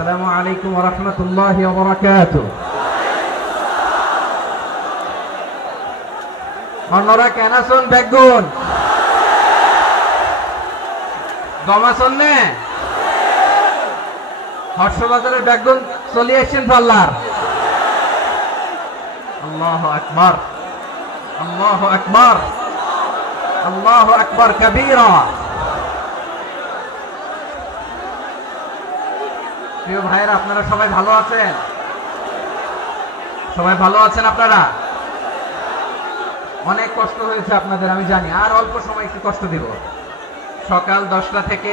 আসসালামু আলাইকুম ওয়া রাহমাতুল্লাহি ওয়া বারাকাতুহু। অন্যরা কেন আছেন বেগুন গমাছন নে হর্ষবাজারের বেগুন চলে আসছেন পাল্লার। আল্লাহু আকবার, আল্লাহু আকবার, আল্লাহু আকবার কবীরা। প্রিয় ভাইরা, আপনারা সবাই ভালো আছেন? সবাই ভালো আছেন? আপনারা অনেক কষ্ট হয়েছে আপনাদের, আমি জানি। আর অল্প সময় একটু কষ্ট দিব। সকাল 10টা থেকে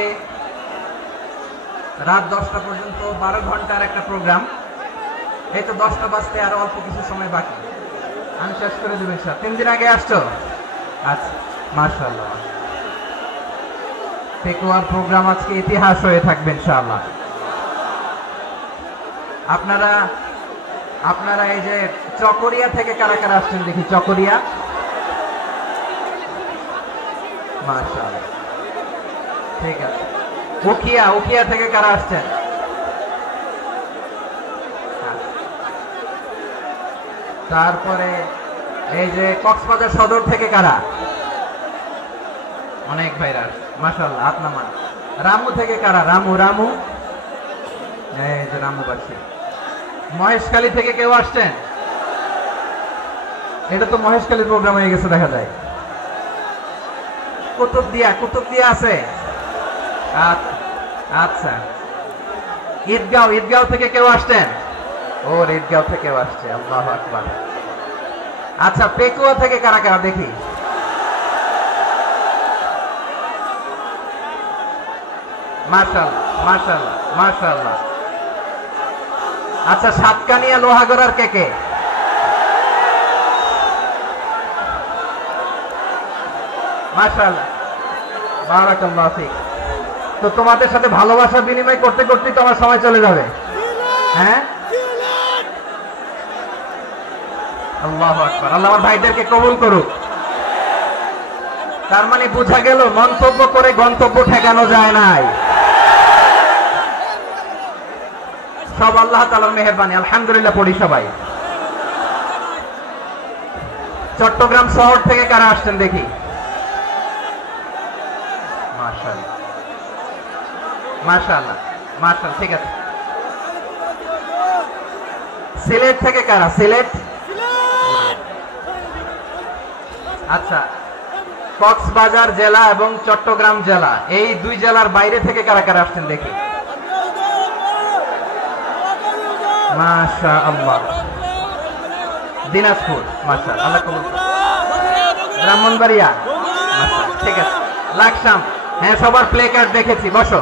রাত 10টা পর্যন্ত 12 ঘন্টার একটা প্রোগ্রাম। এই তো 10টা বাজতে আর অল্প কিছু সময় বাকি, আমি শেষ করে দেবো ইনশাআল্লাহ। 3 দিন আগে আসছো? আচ্ছা, মাশাআল্লাহ। পেকুয়ার প্রোগ্রাম আজকে ইতিহাস হয়ে থাকবে ইনশাআল্লাহ। আপনারা এই যে চকরিয়া থেকে কারা কারা আসছেন দেখি? চকরিয়া, মাশাআল্লাহ, ঠিক আছে। উখিয়া থেকে কারা আসছেন? তারপরে এই যে কক্সবাজার সদর থেকে কারা? অনেক ভাইরা, মাশাআল্লাহ, হাত নামান। রামু থেকে কারা? রামু, এই যে রামুবাসী। মহেশখালী থেকে কেউ আসছেন? এটা তো মহেশখালীর প্রোগ্রাম হয়ে গেছে দেখা যায়। কুতুবদিয়া আছে? আচ্ছা। ঈদগাঁও থেকে কেউ আসছেন? ঈদগাঁও থেকেও আসছে, আল্লাহু আকবার। আচ্ছা, পেকুয়া থেকে কারা কারা দেখি? মাশাআল্লাহ। আচ্ছা, সাতকানিয়া লোহাগড়ার কে? মাশাআল্লাহ, বারাকাল্লাহু ফিক। তো তোমাদের সাথে ভালোবাসা বিনিময় করতে করতেই তো আমার সময় চলে যাবে। হ্যাঁ, আল্লাহু আকবার। আল্লাহ আমার ভাইদেরকে কবুল করুক। তার মানে বোঝা গেল মন্তব্য করে গন্তব্য ঠেকানো যায় নাই। সব আল্লাহ তাআলার মেহেরবানি, আলহামদুলিল্লাহ পড়ি সবাই। চট্টগ্রাম শহর থেকে কারা আসছেন দেখি? মাশাআল্লাহ, ঠিক আছে। সিলেট থেকে কারা? সিলেট, আচ্ছা। কক্সবাজার জেলা এবং চট্টগ্রাম জেলা, এই দুই জেলার বাইরে থেকে কারা কারা আসছেন দেখি? মাশাআল্লাহ। দিনাজপুর, মাশাআল্লাহ, আল্লাহ কবুল করুন। ব্রাহ্মণবাড়িয়া, মাশাআল্লাহ, ঠিক আছে। লাকসাম, হ্যাঁ, সবার প্লে কার্ড দেখেছি। বসো।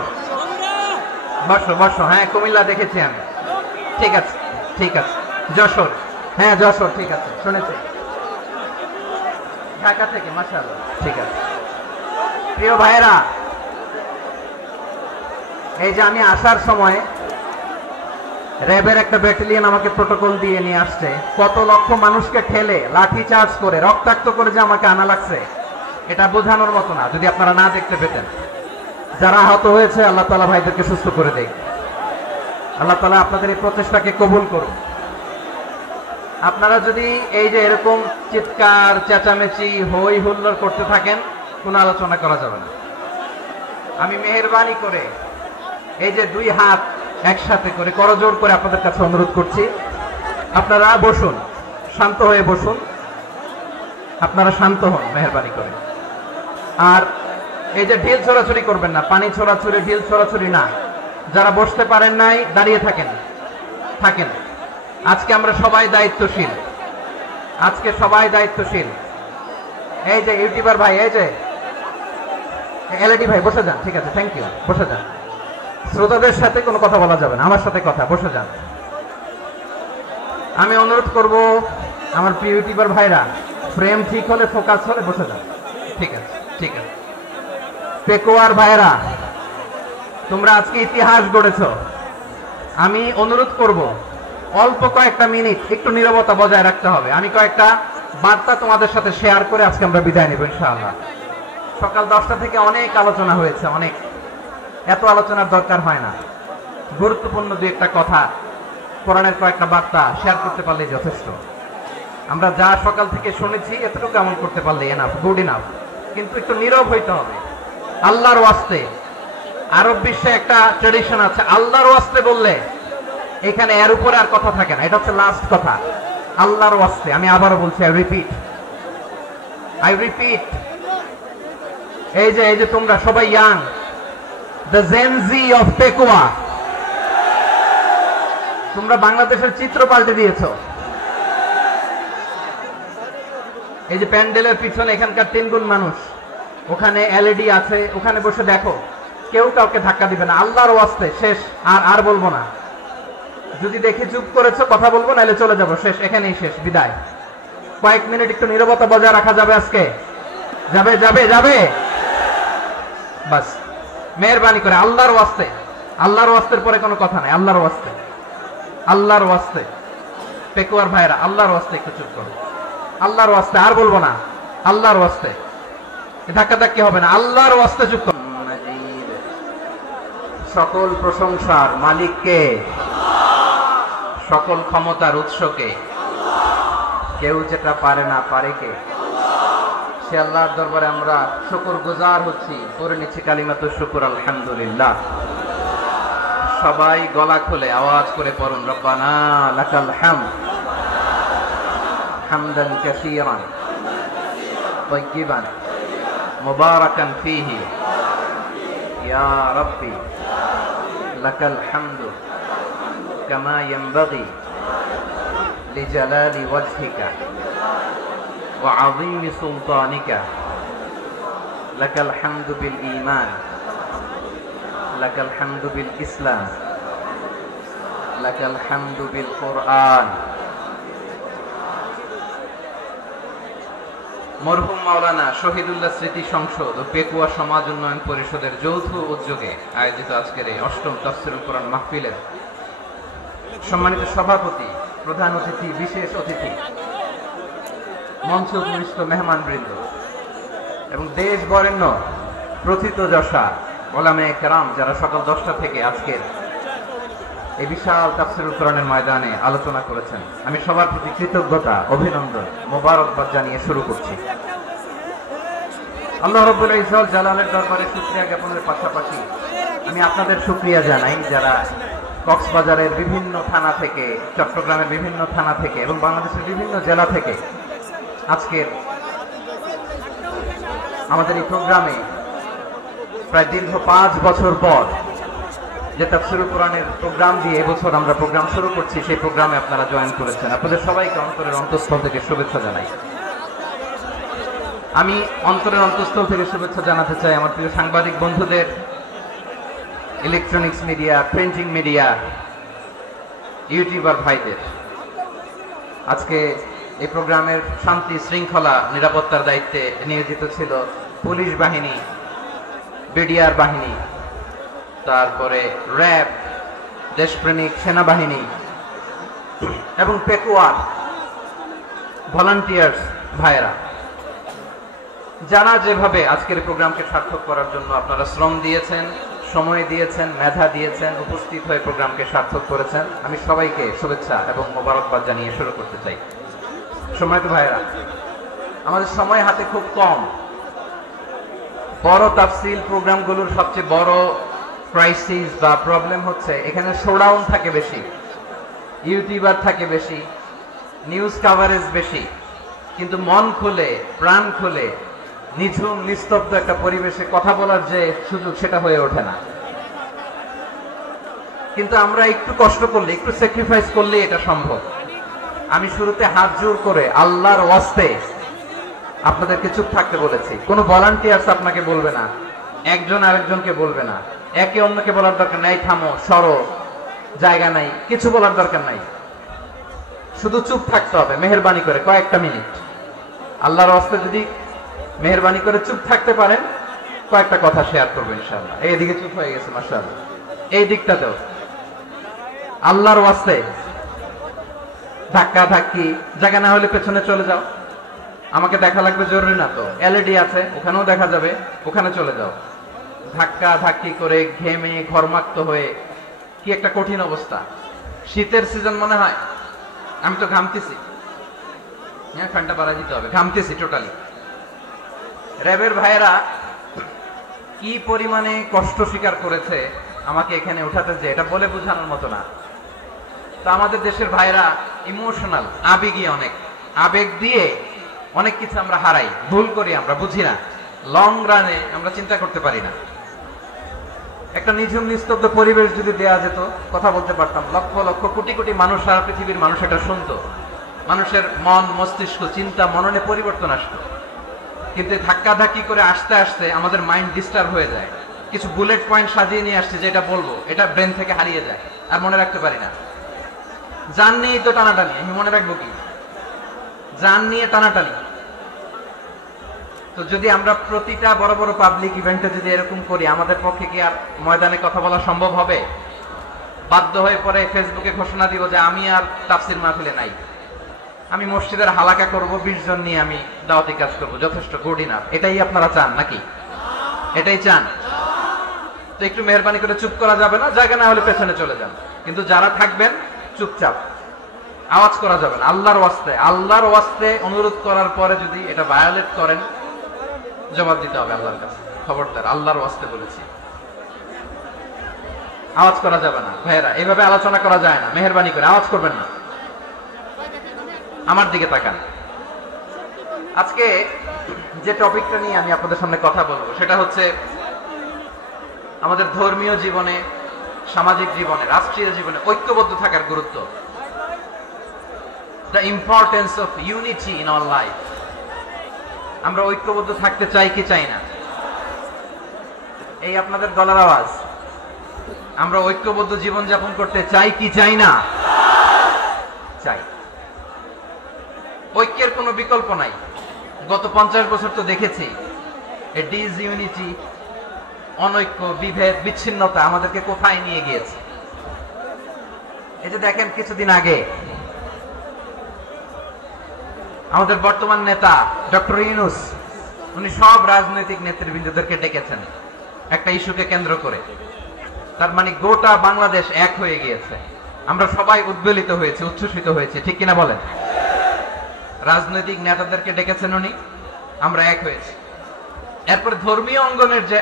হ্যাঁ, কুমিল্লা দেখেছি আমি, ঠিক আছে। যশোর, হ্যাঁ যশোর, ঠিক আছে, শুনেছি। ঢাকা থেকে, মাশাআল্লাহ, ঠিক আছে। প্রিয় ভাইরা, এই যে আমি আসার সময় র্যাবের একটা ব্যাটালিয়ন আমাকে প্রোটোকল দিয়ে নিয়ে আসছে। কত লক্ষ মানুষকে ঠেলে লাঠি চার্জ করে রক্তাক্ত করে যে আমাকে আনা লাগছে, এটা বোঝানোর মতো না। যদি আপনারা না দেখতে পেতেন। যারা আহত হয়েছে, আল্লাহ তাআলা ভাইদেরকে সুস্থ করে দেয়। আল্লাহ তাআলা আপনাদের এই প্রচেষ্টাকে কবুল করুন। আপনারা যদি এই যে এরকম চিৎকার চেঁচামেচি হই হুল্লোড় করতে থাকেন, কোনো আলোচনা করা যাবে না। আমি মেহেরবানি করে এই যে দুই হাত একসাথে করে করজোড় করে আপনাদের কাছে অনুরোধ করছি, আপনারা বসুন, শান্ত হয়ে বসুন। আপনারা শান্ত হন মেহেরবানি করে। আর এই যে ঢিল ছোড়াছুরি করবেন না, পানি ছোড়াছুরি, ঢিল ছোড়াছুরি না। যারা বসতে পারেন নাই, দাঁড়িয়ে থাকেন। আজকে আমরা সবাই দায়িত্বশীল। এই যে ইউটিউবার ভাই, এই যে এলইডি ভাই, বসে যান, ঠিক আছে, থ্যাংক ইউ, বসে যান। শ্রোতাদের সাথে কোনো কথা বলা যাবে না, আমার সাথে কথা, বসে যান। আমি অনুরোধ করব আমার প্রিয় ইউটিউবার ভাইরা, ফ্রেম ঠিক হলে, ফোকাস হলে বসে যান, ঠিক আছে। পেকুয়ার ভাইরা, তোমরা আজকে ইতিহাস গড়েছ। আমি অনুরোধ করব অল্প কয়েকটা মিনিট একটু নীরবতা বজায় রাখতে হবে। আমি কয়েকটা বার্তা তোমাদের সাথে শেয়ার করে আজকে আমরা বিদায় নেব ইনশাআল্লাহ। সকাল 10টা থেকে অনেক আলোচনা হয়েছে, এত আলোচনার দরকার হয় না। গুরুত্বপূর্ণ দুই একটা কথা, কোরআনের কয়েকটা বার্তা শেয়ার করতে পারলে যথেষ্ট। আমরা যা সকাল থেকে শুনেছি এতটুকু আমল করতে পারলে এনাফ, গুড ইনাফ। কিন্তু একটু নীরব হইতে হবে আল্লাহর ওয়াস্তে। আরব বিশ্বে একটা ট্রেডিশন আছে, আল্লাহর ওয়াস্তে বললে এখানে এর উপরে আর কথা থাকে না, এটা হচ্ছে লাস্ট কথা। আল্লাহর ওয়াস্তে, আমি আবারও বলছি, আই রিপিট, এই যে তোমরা সবাই young, the Gen Z of Pekua, তোমরা বাংলাদেশের চিত্র পাল্টে দিয়েছো। এই যে প্যান্ডেলের পিছনে এখানকার 3 গুণ মানুষ, ওখানে এলইডি আছে, ওখানে বসে দেখো, কেউ কাউকে ধাক্কা দিবে না। আল্লাহর ওয়াস্তে শেষ, আর বলবো না। যদি দেখে চুপ করেছো কথা বলবো, নাহলে চলে যাবো, শেষ, এখানেই শেষ, বিদায়। কয়েক মিনিট একটু নীরবতা বজায় রাখা যাবে আজকে? যাবে বাস, মেহেরবানি করে আল্লাহর ওয়াস্তে। আল্লাহর ওয়াস্তের পরে কোনো কথা নাই, আল্লাহর ওয়াস্তে পেকুয়ার ভাইরা, আল্লাহর ওয়াস্তে একটু চুপ করো। আল্লাহর ওয়াস্তে, আর বলবো না, আল্লাহর ওয়াস্তে, ধাক্কাধাক্কি হবে না, আল্লাহর ওয়াস্তে চুপ করো। সকল প্রশংসার মালিককে, সকল ক্ষমতার উৎসকে, কেউ যেটা পারে না পারে কে? সে আল্লাহর দরবারে আমরা শুকর গুজার হচ্ছি, করে নিচ্ছি কালিমাতুশ শুকর, আলহামদুলিল্লাহ। সবাই গলা খুলে আওয়াজ করে পড়ুন, রব্বানা লাকাল হামদ হামদান কাসীরান তাইয়িবান মুবারাকান ফীহি ইয়া রাব্বি লাকাল হামদু কামা ইয়ানবাগি লিজালালি ওয়াজহিকা ওয়া আযীমি সুলতানিকা লাকাল হামদু বিল ঈমান লাকাল হামদু বিল ইসলাম লাকাল হামদু বিল কুরআন। মরহুম মাওলানা শহীদুল্লাহ স্মৃতি সংসদ ও পেকুয়া সমাজ উন্নয়ন পরিষদের যৌথ উদ্যোগে আয়োজিত আজকের এই 8ম তাফসীরুল কোরআন মাহফিলের সম্মানিত সভাপতি, প্রধান অতিথি, বিশেষ অতিথি, মঞ্চ উপবিষ্ট মেহমানবৃন্দ এবং দেশ বরেণ্য প্রথিতযশা ওলামায়ে কেরাম যারা সকাল 10টা থেকে আজকের এই বিশাল তাফসীরুল কোরআনের ময়দানে আলোচনা করেছেন, আমি সবার প্রতি কৃতজ্ঞতা, অভিনন্দন, মোবারকবাদ জানিয়ে শুরু করছি। আল্লাহ রাব্বুল ইজ্জত জালালের দরবারে শুকরিয়া জ্ঞাপনের পাশাপাশি আমি আপনাদের শুকরিয়া জানাই যারা কক্সবাজারের বিভিন্ন থানা থেকে, চট্টগ্রামের বিভিন্ন থানা থেকে এবং বাংলাদেশের বিভিন্ন জেলা থেকে আজকের আমাদের এই প্রোগ্রামে প্রায় দীর্ঘ 5 বছর পর যে তাফসীরুল কোরআনের প্রোগ্রাম দিয়ে এবছর আমরা প্রোগ্রাম শুরু করছি, সেই প্রোগ্রামে আপনারা জয়েন করেছেন। আপনাদের সবাইকে অন্তরের অন্তঃস্থল থেকে শুভেচ্ছা জানাই। আমি অন্তরের অন্তঃস্থল থেকে শুভেচ্ছা জানাতে চাই আমার প্রিয় সাংবাদিক বন্ধুদের, electronics media, printing media, YouTuber ভাইদের। আজকে এই প্রোগ্রামের শান্তি শৃঙ্খলা নিরাপত্তার দায়িত্বে নিয়োজিত ছিল পুলিশ বাহিনী, বিডিআর বাহিনী, তারপরে র্যাব, দেশপ্রেমিক সেনাবাহিনী এবং পেকুয়ার ভলান্টিয়ার্স ভাইয়েরা, যারা যেভাবে আজকের প্রোগ্রামকে সার্থক করার জন্য আপনারা শ্রম দিয়েছেন, সময় দিয়েছেন, মেধা দিয়েছেন, উপস্থিত হয়ে প্রোগ্রামকে সার্থক করেছেন, আমি সবাইকে শুভেচ্ছা এবং মোবারকবাদ জানিয়ে শুরু করতে চাই। সম্মানিত ভাইয়েরা, আমাদের সময় হাতে খুব কম। বড় তাফসীল প্রোগ্রামগুলোর সবচেয়ে বড় ক্রাইসিস বা প্রবলেম হচ্ছে এখানে শোডাউন থাকে বেশি, ইউটিউবার থাকে বেশি, নিউজ কাভারেজ বেশি, কিন্তু মন খুলে, প্রাণ খুলে, নিঝুম নিস্তব্ধ একটা পরিবেশে কথা বলার যে সুযোগ, সেটা হয়ে ওঠে না। কিন্তু আমরা একটু কষ্ট করলে, একটু স্যাক্রিফাইস করলে এটা সম্ভব। আমি শুরুতে হাত জোর করে আল্লাহর ওয়াস্তে আপনাদেরকে চুপ থাকতে বলেছি। কোনো ভলান্টিয়ার্স আপনাকে বলবে না, একজন আরেকজনকে বলবে না, একে অন্যকে বলার দরকার নাই, থামো, সরো, জায়গা নাই, কিছু বলার দরকার নাই, শুধু চুপ থাকতে হবে মেহেরবানি করে কয়েকটা মিনিট। আল্লাহর ওয়াস্তে যদি মেহেরবানি করে চুপ থাকতে পারেন, কয়েকটা কথা শেয়ার করবো ইনশাআল্লাহ। এইদিকে চুপ হয়ে গেছে মাশাআল্লাহ, এই দিকটাতেও আল্লাহর ওয়াস্তে ধাক্কা ধাক্কি, জায়গা না হলে পেছনে চলে যাও, আমাকে দেখা লাগবে জরুরি না তো, এলইডি আছে ওখানেও দেখা যাবে, ওখানে চলে যাও। ধাক্কা ধাক্কি করে ঘেমে ঘর্মাক্ত হয়ে কি একটা কঠিন অবস্থা। শীতের সিজন মনে হয়। আমি তো ঘামতেছি, হ্যাঁ ফ্যানটা বাড়াই দিতে হবে, ঘামতেছি টোটালি। র্যাবের ভাইয়েরা কি পরিমাণে কষ্ট স্বীকার করেছে আমাকে এখানে উঠাতে, যে এটা বলে বোঝানোর মতো না। তো আমাদের দেশের ভাইরা ইমোশনাল, আবেগী, অনেক আবেগ দিয়ে অনেক কিছু আমরা হারাই, ভুল করি, আমরা বুঝি না, লং রানে আমরা চিন্তা করতে পারি না। একটা নিঝুম নিস্তব্ধ পরিবেশ যদি দেয়া যেত, কথা বলতে পারতাম, লক্ষ লক্ষ কোটি কোটি মানুষ, সারা পৃথিবীর মানুষ এটা শুনতো, মানুষের মন মস্তিষ্ক চিন্তা মননে পরিবর্তন আসতো। কিন্তু ধাক্কাধাক্কি করে আসতে আসতে আমাদের মাইন্ড ডিস্টার্ব হয়ে যায়। কিছু বুলেট পয়েন্ট সাজিয়ে নিয়ে আসছে, যেটা বলবো এটা ব্রেন থেকে হারিয়ে যায়, আর মনে রাখতে পারি না। জান নিয়েই তো টানাটানি, আমি মনে রাখবো কি? জান নিয়ে টানাটানি। তো যদি আমরা প্রতিটা বড় বড় পাবলিক ইভেন্টে যদি এরকম করি, আমাদের পক্ষে কি আর ময়দানে কথা বলা সম্ভব হবে? বাধ্য হয়ে পরে ফেসবুকে ঘোষণা দিব যে আমি আর তাফসির মাহফিলে নাই, আমি মসজিদের হালাকা করব, 20 জন নিয়ে আমি দাওয়াতি কাজ করব, যথেষ্ট, গুড ইনাফ। এটাই আপনারা চান নাকি? এটাই চান? তো একটু মেহরবানি করে চুপ করা যাবে না, জায়গা না হলে পেছনে চলে যান। কিন্তু যারা থাকবেন চুপচাপ, আওয়াজ করা যাবে না। আল্লাহর ওয়াস্তে, আল্লাহর ওয়াস্তে অনুরোধ করার পরে যদি এটা ভায়োলেট করেন, জবাব দিতে হবে আল্লাহর কাছে। খবরদার, আল্লাহর ওয়াস্তে বলেছি, আওয়াজ করা যাবে না। ভাইয়েরা, এইভাবে আলোচনা করা যায় না, মেহরবানি করে আওয়াজ করবেন না। আমার দিকে তাকান। আজকে যে টপিকটা নিয়ে আমি আপনাদের সামনে কথা বলবো, সেটা হচ্ছে আমাদের ধর্মীয় জীবনে, সামাজিক জীবনে, রাষ্ট্রীয় জীবনে ঐক্যবদ্ধ থাকার গুরুত্ব। The importance of unity in our life. আমরা ঐক্যবদ্ধ থাকতে চাই কি চাই না? এই আপনাদের গলার আওয়াজ। আমরা ঐক্যবদ্ধ জীবন যাপন করতে চাই কি চাই না? চাই। ঐক্যের কোনো বিকল্প নাই। গত 50 বছর তো দেখেছি এই ডিসইউনিটি, অনৈক্য, বিভেদ, বিচ্ছিন্নতা আমাদেরকে কোথায় নিয়ে গিয়েছে। এই যে দেখেন, কিছুদিন আগে আমাদের বর্তমান নেতা ডক্টর ইউনূস, উনি সব রাজনৈতিক নেতৃবৃন্দদেরকে ডেকেছেন একটা ইস্যুকে কেন্দ্র করে। তার মানে গোটা বাংলাদেশ এক হয়ে গিয়েছে। আমরা সবাই উদ্বেলিত হয়েছে, উচ্ছ্বসিত হয়েছে, ঠিক কিনা বলেন? রাজনৈতিক নেতাদেরকে ডেকেছেন উনি, আমরা এক হয়েছি। এরপরে ধর্মীয় অঙ্গনের যে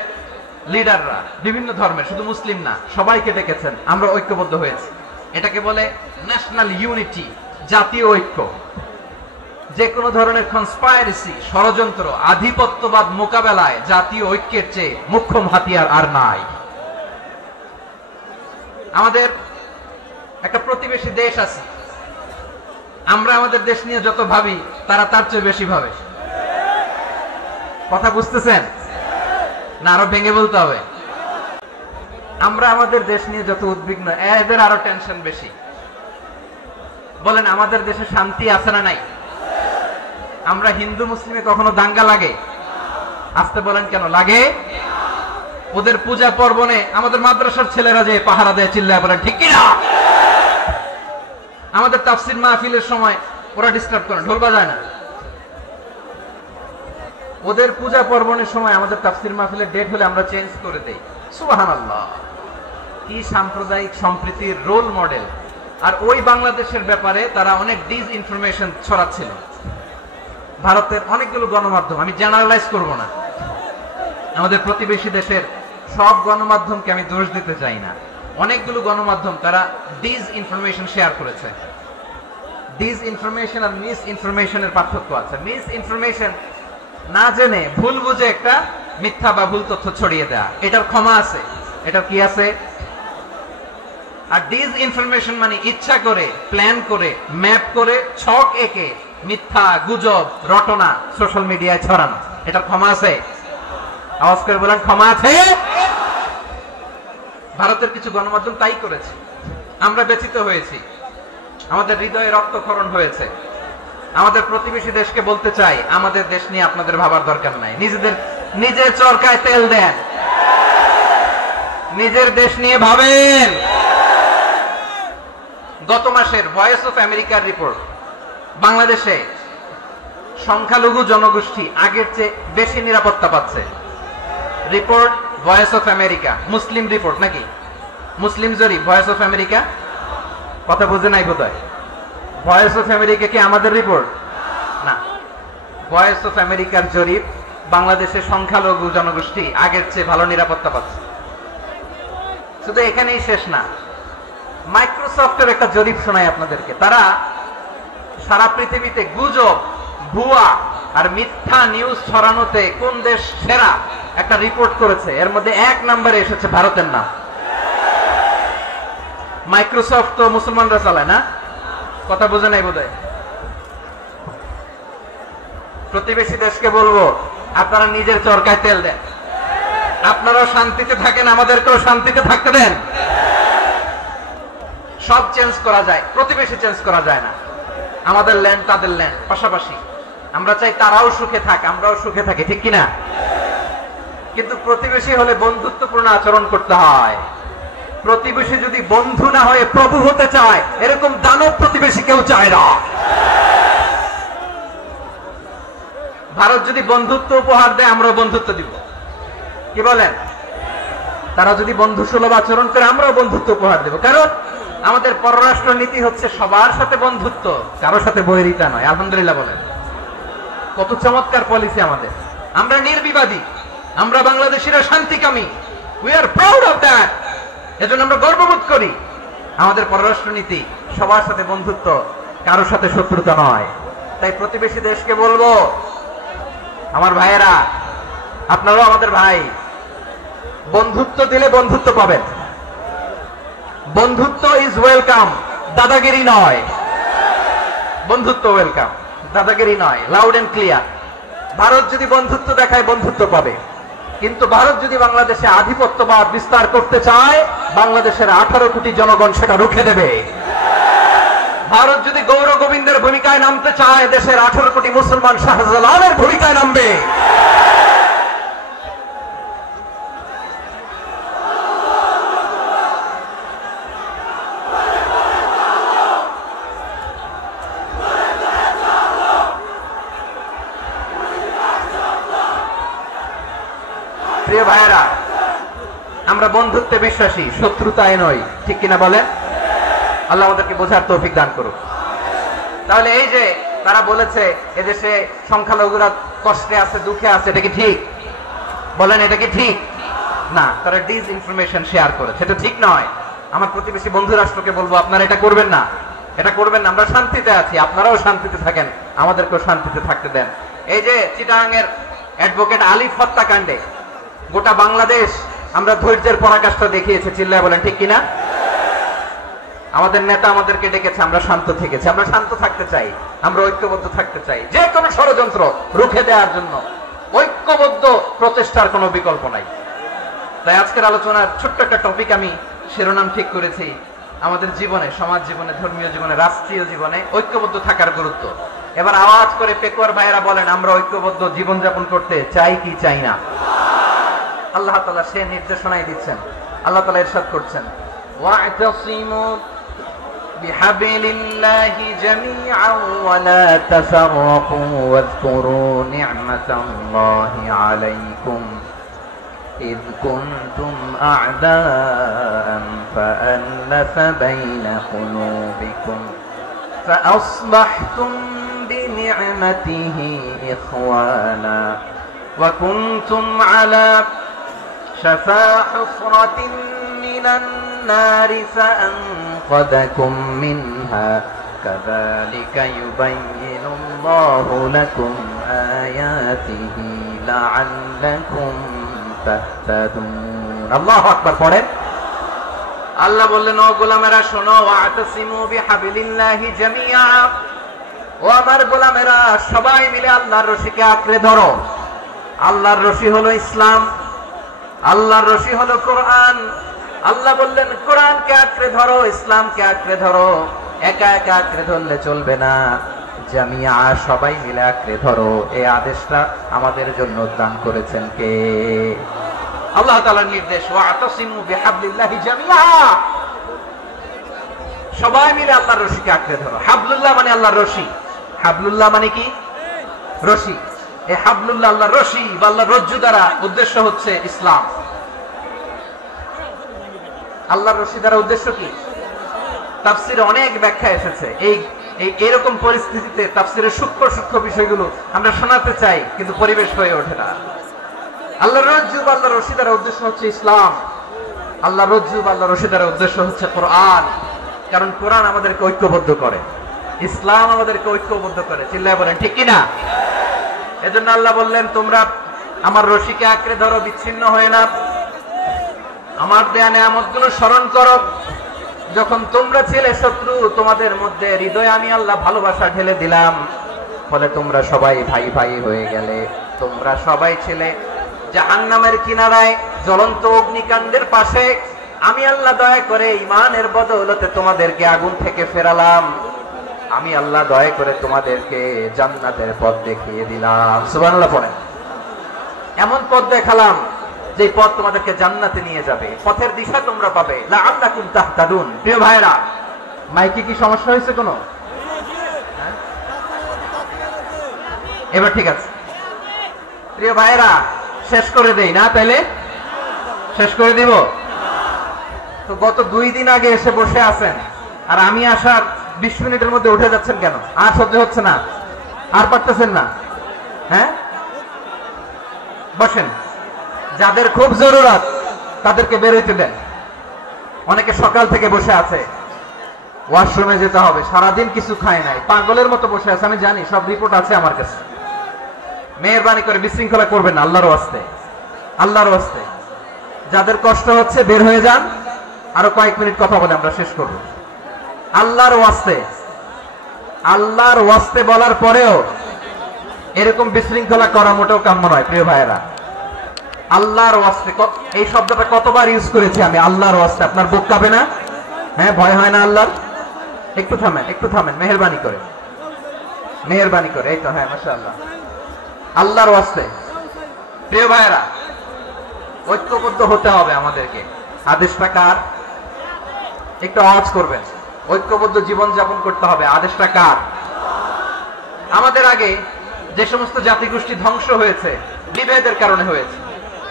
লিডাররা, বিভিন্ন ধর্মের, শুধু মুসলিম না, সবাইকে ডেকেছেন, আমরা ঐক্যবদ্ধ হয়েছি। এটাকে বলে ন্যাশনাল ইউনিটি, জাতীয় ঐক্য। যে কোনো ধরনের কনস্পাইরেসি, ষড়যন্ত্র, আধিপত্যবাদ মোকাবেলায় জাতীয় ঐক্যের চেয়ে মুখ্যম হাতিয়ার আর নাই। আমাদের একটা প্রতিবেশী দেশ আছে, আমরা আমাদের দেশ নিয়ে যত ভাবি, তারা তার চেয়ে বেশি ভাবে। কথা বুঝতেছেন না? আরো ভেঙে বলতে হবে। আমরা আমাদের দেশ নিয়ে যত উদ্বিগ্ন, এদের আরো টেনশন বেশি। বলেন, আমাদের দেশে শান্তি আছে না নাই? আমরা হিন্দু মুসলিমে কখনো দাঙ্গা লাগে? আসতে বলেন, কেন লাগে? ওদের পূজা পার্বণে আমাদের মাদ্রাসার ছেলেরা যে পাহারা দেয়, চিল্লায় বলেন ঠিক কিনা? আমাদের তাফসির মাহফিলের সময় ওরা ডিস্টার্ব করে, ঢোল বাজায় না। ওদের পূজা পার্বণের সময় আমাদের তাফসির মাহফিলের ডেট হলে আমরা চেঞ্জ করে দেই। সুবহানাল্লাহ, কি সাম্প্রদায়িক সম্প্রীতির রোল মডেল। আর ওই বাংলাদেশের ব্যাপারে তারা অনেক ডিস ইনফরমেশন ছড়াচ্ছিল। ভারতের অনেকগুলো গণমাধ্যম, আমি জেনারেলাইজ করব না, আমাদের প্রতিবেশী দেশের সব গণমাধ্যমকে আমি দোষ দিতে চাই না, অনেকগুলো গণমাধ্যম তারা ডিস ইনফরমেশন শেয়ার করেছে। ডিস ইনফরমেশন আর মিস ইনফরমেশনের পার্থক্য আছে। মিস ইনফরমেশন না জেনে ভুল বুঝে একটা মিথ্যা বা ভুল তথ্য ছড়িয়ে দেয়া, এটার ক্ষমা আছে, এটার কি আছে? আর ডিস ইনফরমেশন মানে ইচ্ছা করে, প্ল্যান করে, ম্যাপ করে, ছক এঁকে মিথ্যা, গুজব, রটনা সোশ্যাল মিডিয়ায় ছড়ানো, এটার ক্ষমা আছে? আওয়াজ করে বলেন, ক্ষমা আছে? ভারতের কিছু গণমাধ্যম তাই করেছে। আমরা ব্যথিত হয়েছি, আমাদের হৃদয়ে রক্তক্ষরণ হয়েছে। আমাদের প্রতিবেশী দেশকে বলতে চাই, আমাদের দেশ নিয়ে আপনাদের ভাবার দরকার নাই। নিজের চরকায় তেল দেন, নিজের দেশ নিয়ে ভাবেন। গত মাসের ভয়েস অফ আমেরিকার রিপোর্ট, বাংলাদেশে সংখ্যালঘু জনগোষ্ঠী আগের চেয়ে বেশি নিরাপত্তা পাচ্ছে। Report voice of America, Muslim report নাকি? মুসলিম জরিপ, ভয়েস অফ আমেরিকা, কথা বুঝে নাই বোধহয়। ভয়েস অফ আমেরিকা কি আমাদের রিপোর্ট না। ভয়েস অফ আমেরিকার জরিপ, বাংলাদেশের সংখ্যালঘু জনগোষ্ঠী আগের চেয়ে ভালো নিরাপত্তা পাচ্ছে। শুধু এখানেই শেষ না, মাইক্রোসফটের একটা জরিপ শোনাই আপনাদেরকে। তারা সারা পৃথিবীতে গুজব, ভুয়া আর মিথ্যা নিউজ ছড়ানোতে কোন দেশ সেরা একটা রিপোর্ট করেছে। এর মধ্যে 1 নম্বরে এসেছে ভারতের নাম। মাইক্রোসফট তো মুসলমানরা চালায় না, কথা বোঝে নাই বোধহয়। প্রতিবেশী দেশকে বলবো, আপনারা নিজের চরকায় তেল দেন, আপনারাও শান্তিতে থাকেন, আমাদেরকেও শান্তিতে থাকতে দেন। সব চেঞ্জ করা যায়, প্রতিবেশী চেঞ্জ করা যায় না। আমাদের ল্যান্ড তাদের ল্যান্ড, পাশাপাশি। আমরা চাই তারাও সুখে থাক, আমরাও সুখে থাকি, ঠিক কিনা? কিন্তু প্রতিবেশী হলে বন্ধুত্বপূর্ণ আচরণ করতে হয়। প্রতিবেশী যদি বন্ধু না হয়ে প্রভু হতে চায়, এরকম দানব প্রতিবেশী কেউ চায় না। ভারত যদি বন্ধুত্ব উপহার দেয়, আমরাও বন্ধুত্ব দিব, কি বলেন? তারা যদি বন্ধু সুলভ আচরণ করে, আমরাও বন্ধুত্ব উপহার দেব। কারণ আমাদের পররাষ্ট্র নীতি হচ্ছে সবার সাথে বন্ধুত্ব, কারোর সাথে বৈরিতা নয়। আলহামদুলিল্লাহ বলেন, কত চমৎকার পলিসি আমাদের। আমরা নির্বিবাদী, আমরা বাংলাদেশিরা শান্তিকামী। We are proud of that. এজন্য আমরা গর্ববোধ করি। আমাদের পররাষ্ট্র নীতি সবার সাথে বন্ধুত্ব, কারোর সাথে শত্রুতা নয়। তাই প্রতিবেশী দেশকে বলবো, আমার ভাইয়েরা, আপনারাও আমাদের ভাই, বন্ধুত্ব দিলে বন্ধুত্ব পাবেন। বন্ধুত্ব ইজ ওয়েলকাম, দাদাগিরি নয়। বন্ধুত্ব ওয়েলকাম, দাদাগিরি নয়, লাউড এন্ড ক্লিয়ার। ভারত যদি বন্ধুত্ব দেখায়, বন্ধুত্ব পাবে। কিন্তু ভারত যদি বাংলাদেশে আধিপত্যবাদ বিস্তার করতে চায়, বাংলাদেশের 18 কোটি জনগণ সেটা রুখে দেবে। ভারত যদি গৌর গোবিন্দের ভূমিকায় নামতে চায়, দেশের 18 কোটি মুসলমান শাহজালালের ভূমিকায় নামবে। প্রিয় ভাইয়েরা, আমরা বন্ধুত্বে বিশ্বাসী, শত্রুতায় নই, ঠিক কিনা বলেন? আল্লাহ আমাদেরকে বোঝার তৌফিক দান করুক। তাহলে এই যে তারা বলেছে এদেশে সংখ্যালঘুরা কষ্টে আছে, দুঃখে আছে, এটা কি ঠিক? বলেন, এটা কি ঠিক? না, তারা ডিস ইনফরমেশন শেয়ার করেছে, এটা ঠিক নয়। আমার প্রতিবেশী বন্ধু রাষ্ট্রকে বলবো, আপনারা এটা করবেন না, এটা করবেন না। আমরা শান্তিতে আছি, আপনারাও শান্তিতে থাকেন, আমাদেরকেও শান্তিতে থাকতে দেন। এই যে চিটাগাং এর অ্যাডভোকেট আলিফ হত্যাকাণ্ডে গোটা বাংলাদেশ আমরা ধৈর্যের পরাকাষ্ঠা দেখিয়েছে, চিল্লায় বলেন, ঠিক কিনা? আমাদের নেতা আমাদেরকে ডেকেছে, আমরা শান্ত থেকেছি। আমরা শান্ত থাকতে চাই, আমরা ঐক্যবদ্ধ থাকতে চাই। যে কোনো ষড়যন্ত্র রুখে দেওয়ার জন্য ঐক্যবদ্ধ প্রচেষ্টার কোনো বিকল্প নাই। তাই আজকের আলোচনার ছোট্ট একটা টপিক আমি শিরোনাম ঠিক করেছি, আমাদের জীবনে, সমাজ জীবনে, ধর্মীয় জীবনে, রাষ্ট্রীয় জীবনে ঐক্যবদ্ধ থাকার গুরুত্ব। এবার আওয়াজ করে পেকুয়ার ভাইয়েরা বলেন, আমরা ঐক্যবদ্ধ জীবনযাপন করতে চাই কি চাই না? আল্লাহ তাআলা সে নির্দেশনাই দিচ্ছেন। আল্লাহ তাআলা ইরশাদ করছেন, ওয়া'তাসিমু বিহাবিলিল্লাহি জামিআন ওয়া লা তাফাররাকু ওয়াযকুরু নি'মাতাল্লাহি আলাইকুম إذ كنتم أعداء فألف بين قلوبكم فأصبحتم بنعمته إخوانا وكنتم على شفا حفرة من النار فأنقذكم منها كذلك يبين الله لكم آياته لعلكم تهتدون الله أكبر পড়েন আল্লাহ বললেন ও গোলামেরা শোনো ওয়াতাসিমু বিহাবিলিল্লাহি জামিআ ও আমার গোলামেরা সবাই মিলে আল্লাহর রশিকে আঁকড়ে ধরো আল্লাহর রশি হলো ইসলাম আল্লাহর রশি হলো কোরআন আল্লাহ বললেন কোরআনকে আঁকড়ে ধরো ইসলামকে আঁকড়ে ধরো একা একা আঁকড়ে ধরলে চলবে না জামিআ সবাই মিলে আঁকড়ে ধরো এই আদেশটা আমাদের জন্য দান করেছেন কে আল্লাহ তাআলার নির্দেশ ওয়াতাসিমু বিহাবলিল্লাহি জামিআ সবাই মিলে আল্লাহর রশিকে আঁকড়ে ধরো হাবলুল্লাহ মানে আল্লাহর রশি হাবলুল্লাহ মানে কি রশি এই হাবলুল্লাহ আল্লাহর রশি বা আল্লাহর রজ্জু দ্বারা উদ্দেশ্য হচ্ছে ইসলাম আল্লাহর রশি দ্বারা উদ্দেশ্য কি? তাফসিরে অনেক ব্যাখ্যা এসেছে। এই এরকম পরিস্থিতিতে তাফসিরের সূক্ষ্ম সূক্ষ্ম বিষয়গুলো আমরা শোনাতে চাই, কিন্তু পরিবেশ হয়ে ওঠে না। আল্লাহর রজ্জুব আল্লাহর রশি দ্বারা উদ্দেশ্য হচ্ছে ইসলাম। আল্লাহর রজ্জুব আল্লাহর রশি দ্বারা উদ্দেশ্য হচ্ছে কোরআন। কারণ কোরআন আমাদেরকে ঐক্যবদ্ধ করে, ইসলাম আমাদেরকে ঐক্যবদ্ধ করে। চিল্লায় বলেন ঠিক কিনা? এজন্য আল্লাহ বললেন, তোমরা আমার রশিকে আঁকড়ে ধরো, বিচ্ছিন্ন হয়ে না। আমার দেয়া নেয়ামতগুলো স্মরণ করো। যখন তোমরা ছিলে শত্রু, তোমাদের মধ্যে হৃদয়ে আমি আল্লাহ ভালোবাসা ঢেলে দিলাম, ফলে তোমরা সবাই ভাই ভাই হয়ে গেলে। তোমরা সবাই ছিলে জাহান্নামের কিনারায়, জ্বলন্ত অগ্নিকাণ্ডের পাশে। আমি আল্লাহ দয়া করে ঈমানের বদৌলতে তোমাদেরকে আগুন থেকে ফেরালাম। আমি আল্লাহ দয়া করে তোমাদেরকে জান্নাতের পথ দেখিয়ে দিলাম। সুবহানাল্লাহ পড়েন। এমন পথ দেখালাম যে পথ তোমাদেরকে জান্নাতে নিয়ে যাবে, পথের দিশা তোমরা পাবে। লাআল্লাকুম তাহতাদুন। প্রিয় ভাইরা, মাইকে কি সমস্যা হয়েছে কোনো? এবার ঠিক আছে। প্রিয় ভাইরা, শেষ করে দেই না? তাইলে শেষ করে দিব তো। গত 2 দিন আগে এসে বসে আছেন, আর আমি আসার 20 মিনিটের মধ্যে উঠে যাচ্ছেন কেন? আর সহ্য হচ্ছে না? আর পারতেছেন না? হ্যাঁ, বসেন। যাদের খুব জরুরত তাদেরকে বের হইতে দেন। অনেকে সকাল থেকে বসে আছে, ওয়াশরুমে যেতে হবে, সারাদিন কিছু খায় নাই, পাগলের মতো বসে আছে। আমি জানি, সব রিপোর্ট আছে আমার কাছে। মেহেরবানি করে বিশৃঙ্খলা করবেন না, আল্লাহর ওয়াস্তে, আল্লাহর ওয়াস্তে। যাদের কষ্ট হচ্ছে বের হয়ে যান। আরো কয়েক মিনিট কথা বলে আমরা শেষ করব। আল্লাহর ওয়াস্তে, আল্লাহর ওয়াস্তে বলার পরেও এরকম বিশৃঙ্খলা করা মোটেও কাম্য নয়। প্রিয় ভাইয়েরা, আল্লাহর ওয়াস্তে, এই শব্দটা কতবার ইউজ করেছি আমি, আল্লাহর ওয়াস্তে। আপনার বুক কাঁপে না? হ্যাঁ, ভয় হয় না আল্লাহর? একটু থামেন, একটু থামেন, মেহেরবানি করে, মেহেরবানি করে। এই তো, হ্যাঁ, মাশাআল্লাহ। আল্লাহর ওয়াস্তে প্রিয় ভাইয়েরা, ঐক্যবদ্ধ হতে হবে আমাদেরকে। আদেশটা কার? একটু আওয়াজ করবেন। ঐক্যবদ্ধ জীবন যাপন করতে হবে। আদেশটা কার? আমাদের আগে যে সমস্ত জাতিগোষ্ঠী ধ্বংস হয়েছে, বিভেদের কারণে হয়েছে।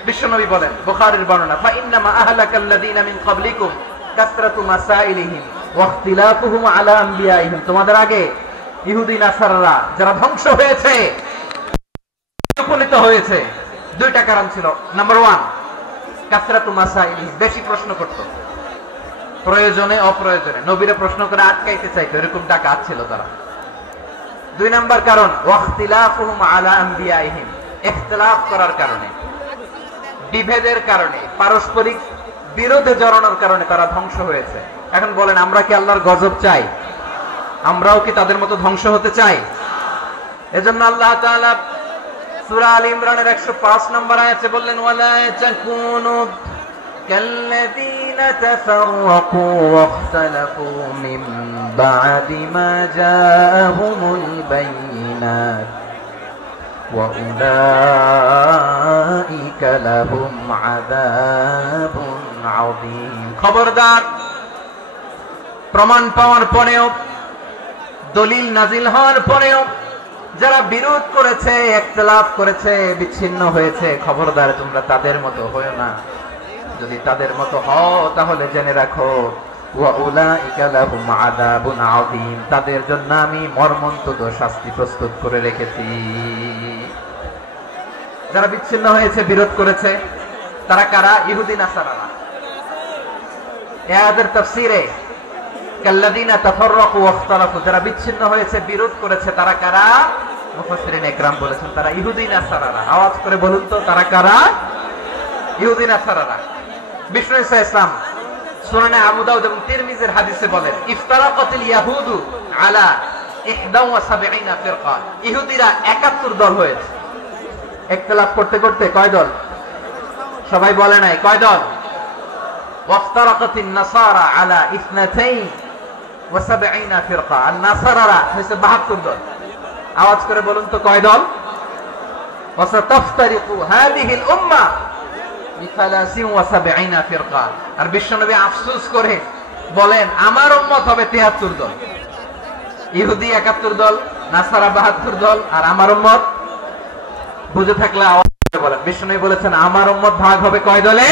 বিশ্বনবী বলেন, বুখারীর বর্ণনা, ফাইন্নামা আহলাকাল্লাযীনা মিন ক্বাবলিকুম কাসরাতু মাসাইলিহিম ওয়া ইখতিলাফুহুম আলা আনবিয়াইহিম। তোমাদের আগে ইহুদি নাসারারা যারা ধ্বংস হয়েছে, উপনীত হয়েছে, 2টা কারণ ছিল। নাম্বার 1, কাসরাতু মাসাইলিহিম, বেশি প্রশ্ন করত, প্রয়োজনে অপ্রয়োজনে নবীরে প্রশ্ন করে আটকাইতে চাইতো, এরকম ডাকাত ছিল তারা। 2 নাম্বার কারণ, ওয়া ইখতিলাফুহুম আলা আনবিয়াইহিম, ইখতিলাফ করার কারণে, বিভেদের কারণে, পারস্পরিক বিরোধে জড়ানোর কারণে তারা ধ্বংস হয়েছে। এখন বলেন, আমরা কি আল্লাহর গজব চাই? আমরাও কি তাদের মতো ধ্বংস হতে চাই? এজন্য আল্লাহ তাআলা সূরা আল ইমরানের 105 নম্বর আয়াতে বললেন, ওয়ালা তাকুনু কাল্লাযীনা তাফাররাকু ওয়া ইখতালাফু মিন বা'দি মা জাআহুমুল বায়িনাত ওয়া উলাইকা লাহুম আযাবুন আযীম। খবরদার, প্রমাণ পাওয়ার পরেও, দলিল নাজিল হওয়ার পরেও যারা বিরোধ করেছে, ইখতিলাফ করেছে, বিচ্ছিন্ন হয়েছে, খবরদার তোমরা তাদের মতো হয়ো না। যদি তাদের মতো হও তাহলে জেনে রাখো, ওয়া উলাইকা লাহুম আযাবুন আযীম, তাদের জন্য আমি মর্মন্তুদ শাস্তি প্রস্তুত করে রেখেছি। যারা বিচ্ছিন্ন হয়েছে, বিরোধ করেছে, তারা কারা? ইহুদি নাসারারা। এই আয়াতের তাফসীরে কাল্লাযীনা তাফাররাকু ওয়া ইখতালাফু, যারা বিচ্ছিন্ন হয়েছে, বিরোধ করেছে, তারা কারা? মুফাসসিরিন ইকরাম বলেছেন তারা ইহুদি নাসারারা। আওয়াজ করে বলুন তো, তারা কারা? ইহুদি নাসারারা। বিষ্ণু ঈসা ইসলাম সুনানে আবু দাউদ এবং তিরমিজির হাদিসে বলেন, ইফতারাকাতিল ইয়াহুদু আলা 71 ফিরকা, ইহুদিরা 71 দল হয়েছে। ইখতিলাফ করতে করতে কয় দল? সবাই বলে নাই, কয় দল? ওয়াফতারাকাতিন নাসারা আলা 72 ফিরকা, আর নাসারারা হয়েছে 72 দল। আওয়াজ করে বলুন তো, কয় দল? ওয়াসাতাফতারিকু হাদিহিল উম্মাহ বি73 ফিরকা। আর বিশ্বনবী আফসোস করে বলেন, আমার উম্মত হবে 73 দল। ইহুদি 71 দল, নাসারা 72 দল, আর আমার উম্মত, বুঝে থাকলে আওয়াজ করে বলেন। বিশ্বনবী বলেছেন, আমার উম্মত ভাগ হবে কয় দলে?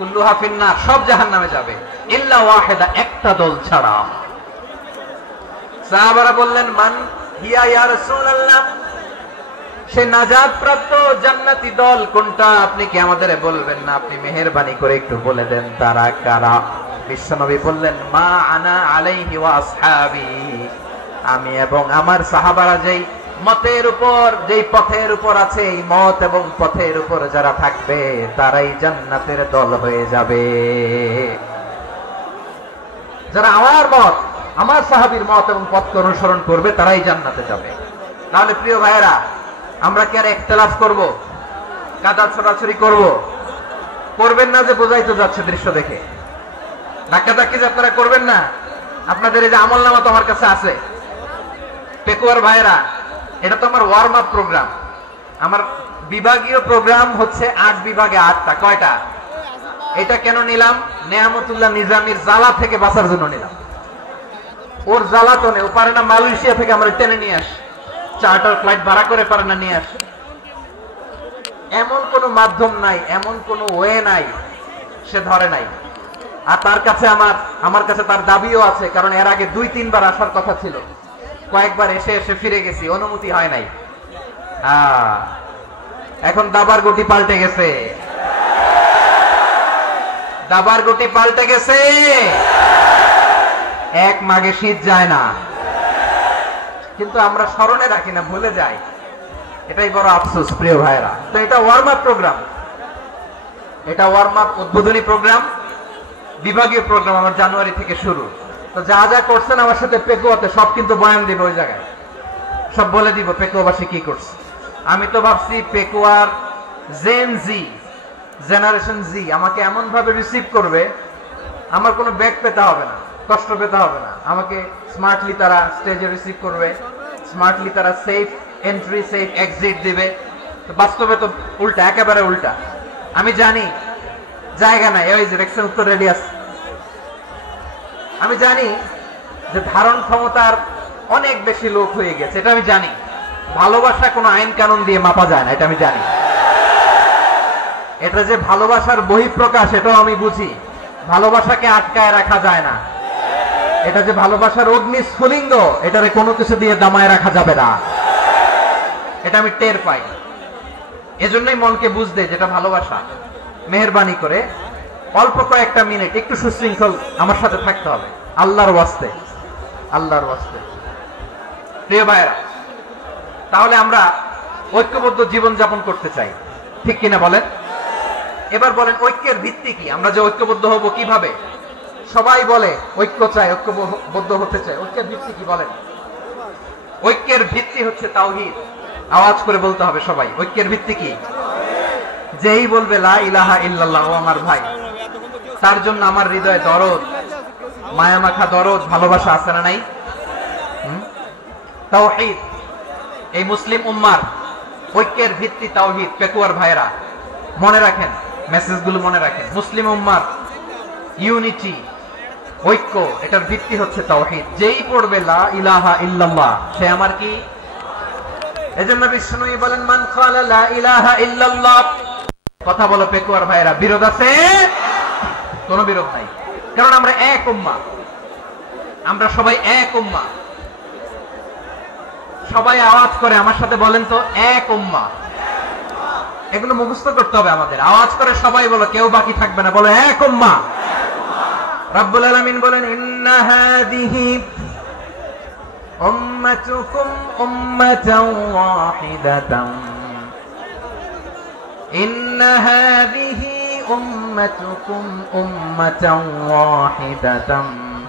কুল্লুহা ফিন্নার, সব জাহান্নামে যাবে, ইল্লা ওয়াহিদা, একটা দল ছাড়া। সাহাবারা বললেন, মান হিয়া ইয়া রাসূলুল্লাহ, সে নাজাত প্রাপ্ত জান্নাতি দল কোনটা? আপনি কি আমাদের বলবেন না? আপনি মেহেরবানি করে একটু বলে দেন তারা কারা। বিশ্বনবী বললেন, মা আনা আলাইহি ওয়া আসহাবি, আমি এবং আমার সাহাবারা যেই মতের উপর, যেই পথের উপর আছে, এই মত এবং পথের উপর যারা থাকবে তারাই জান্নাতের দল হয়ে যাবে। যারা আমার মত, আমার সাহাবীর মত এবং পথকে অনুসরণ করবে তারাই জান্নাতে যাবে। তাহলে প্রিয় ভাইয়েরা, আমরা কি আর ইখতিলাফ করব, কাদা ছড়াছড়ি করব? করবেন না যে বোঝাই তো যাচ্ছে দৃশ্য দেখে। ধাক্কাধাক্কি যে আপনারা করবেন না। আপনাদের এই যে আমলনামা তো আমার কাছে আছে। পেকুয়ার ভাইয়েরা, এটা তো আমার ওয়ার্ম আপ প্রোগ্রাম। আমার বিভাগীয় প্রোগ্রাম হচ্ছে 8 বিভাগে 8টা। কয়টা? এটা কেন নিলাম? নেয়ামতুল্লাহ নিজামীর জ্বালা থেকে বাঁচার জন্য নিলাম। ওর জ্বালাতনে ও পারে না মালয়েশিয়া থেকে আমরা টেনে নিয়ে আসি, চার্টার ফ্লাইট ভাড়া করে পারে না নিয়ে আসি। এমন কোন মাধ্যম নাই, এমন কোন ওয়ে নাই সে ধরে নাই। আর তার কাছে আমার কাছে তার দাবিও আছে, কারণ এর আগে 2-3 বার আসার কথা ছিল। কয়েকবার এসে এসে ফিরে গেছি, অনুমতি হয় নাই। এখন দাবার গুটি পাল্টে গেছে, দাবার গুটি পাল্টে গেছে। এক মাঘে শীত যায় না, কিন্তু আমরা স্মরণে রাখি না, ভুলে যাই। এটাই বড় আফসোস প্রিয় ভাইরা। তো এটা ওয়ার্ম আপ প্রোগ্রাম, এটা ওয়ার্ম আপ উদ্বোধনী প্রোগ্রাম, বিভাগীয় প্রোগ্রাম আমার জানুয়ারি থেকে শুরু। তো যা যা করছেন আমার সাথে পেকুয়াতে সব কিন্তু বয়ান দিব, ওই জায়গায় সব বলে দিব পেকুয়াবাসী কি করছে। আমি তো ভাবছি পেকুয়ার জেনারেশন জি আমাকে এমন ভাবে রিসিভ করবে, আমার কোনো ব্যাক পেতে হবে না, কষ্ট পেতে হবে না। আমাকে স্মার্টলি তারা স্টেজে রিসিভ করবে, স্মার্টলি তারা সেফ এন্ট্রি সেফ এক্সিট দিবে। বাস্তবে তো উল্টা, একেবারে উল্টা। আমি জানি জায়গা নাই, ওই যে দেখছেন উত্তর রেডি আছে। আমি জানি যে ধারণ ক্ষমতার অনেক বেশি লোক হয়ে গেছে, এটা আমি জানি। ভালোবাসা কোনো আইন কানুন দিয়ে মাপা যায় না, এটা আমি জানি। এটা যে ভালোবাসার বহিঃপ্রকাশ, এটাও আমি বুঝি। ভালোবাসাকে আটকায় রাখা যায় না। এটা যে ভালোবাসার অগ্নি স্ফুলিঙ্গ, এটারে কোনো কিছু দিয়ে দামায় রাখা যাবে না, এটা আমি টের পাই। এজন্যই মনকে বুঝতে যেটা ভালোবাসা। মেহেরবানি করে অল্প কয়েকটা মিনিট একটু সুশৃঙ্খল আমার সাথে থাকতে হবে, আল্লাহর ওয়াস্তে, আল্লাহর ওয়াস্তে। প্রিয় ভাইরা, তাহলে আমরা ঐক্যবদ্ধ জীবন যাপন করতে চাই, ঠিক কিনা বলেন? এবার বলেন ঐক্যের ভিত্তি কি? আমরা যে ঐক্যবদ্ধ হব কিভাবে? সবাই বলে ঐক্য চাই, ঐক্যবদ্ধ হতে চাই। ঐক্যের ভিত্তি কি বলেন? ঐক্যের ভিত্তি হচ্ছে তাওহীদ। আওয়াজ করে বলতে হবে সবাই, ঐক্যের ভিত্তি কি? যেই বলবে লা ইলাহা ইল্লাল্লাহ, ও আমার ভাই, তার জন্য আমার হৃদয়ে দরদ, মায়ামাখা দরদ, ভালোবাসা আছে না নাই? তাওহীদ। এই মুসলিম উম্মার ঐক্যের ভিত্তি তাওহীদ। পেকুয়ার ভাইরা মনে রাখেন, মেসেজগুলো মনে রাখেন। মুসলিম উম্মার ইউনিটি, ঐক্য, এটার ভিত্তি হচ্ছে তাওহীদ। যেই পড়বে লা ইলাহা ইল্লাল্লাহ, সে আমার কি? এজন্য বিষ্ণুই বলেন, মান ক্বালা লা ইলাহা ইল্লাল্লাহ। কথা বলো পেকুয়ার ভাইরা, বিরোধ আছে? কোনো বিরোধ নাই, কারণ আমরা এক উম্মাহ, আমরা সবাই এক উম্মাহ। সবাই আওয়াজ করে আমার সাথে বলেন তো, এক উম্মাহ। এগুলো মুখস্থ করতে হবে আমাদের। আওয়াজ করে সবাই বলো, কেউ বাকি থাকবে না, বলো এক উম্মাহ। রব্বুল আলামিন বলেন, ইন্না হাযিহি উম্মাতুকুম উম্মাতান ওয়াহিদাতান, ইন্না হাযিহি উম্মাতুকুম উম্মাতান ওয়াহিদাতান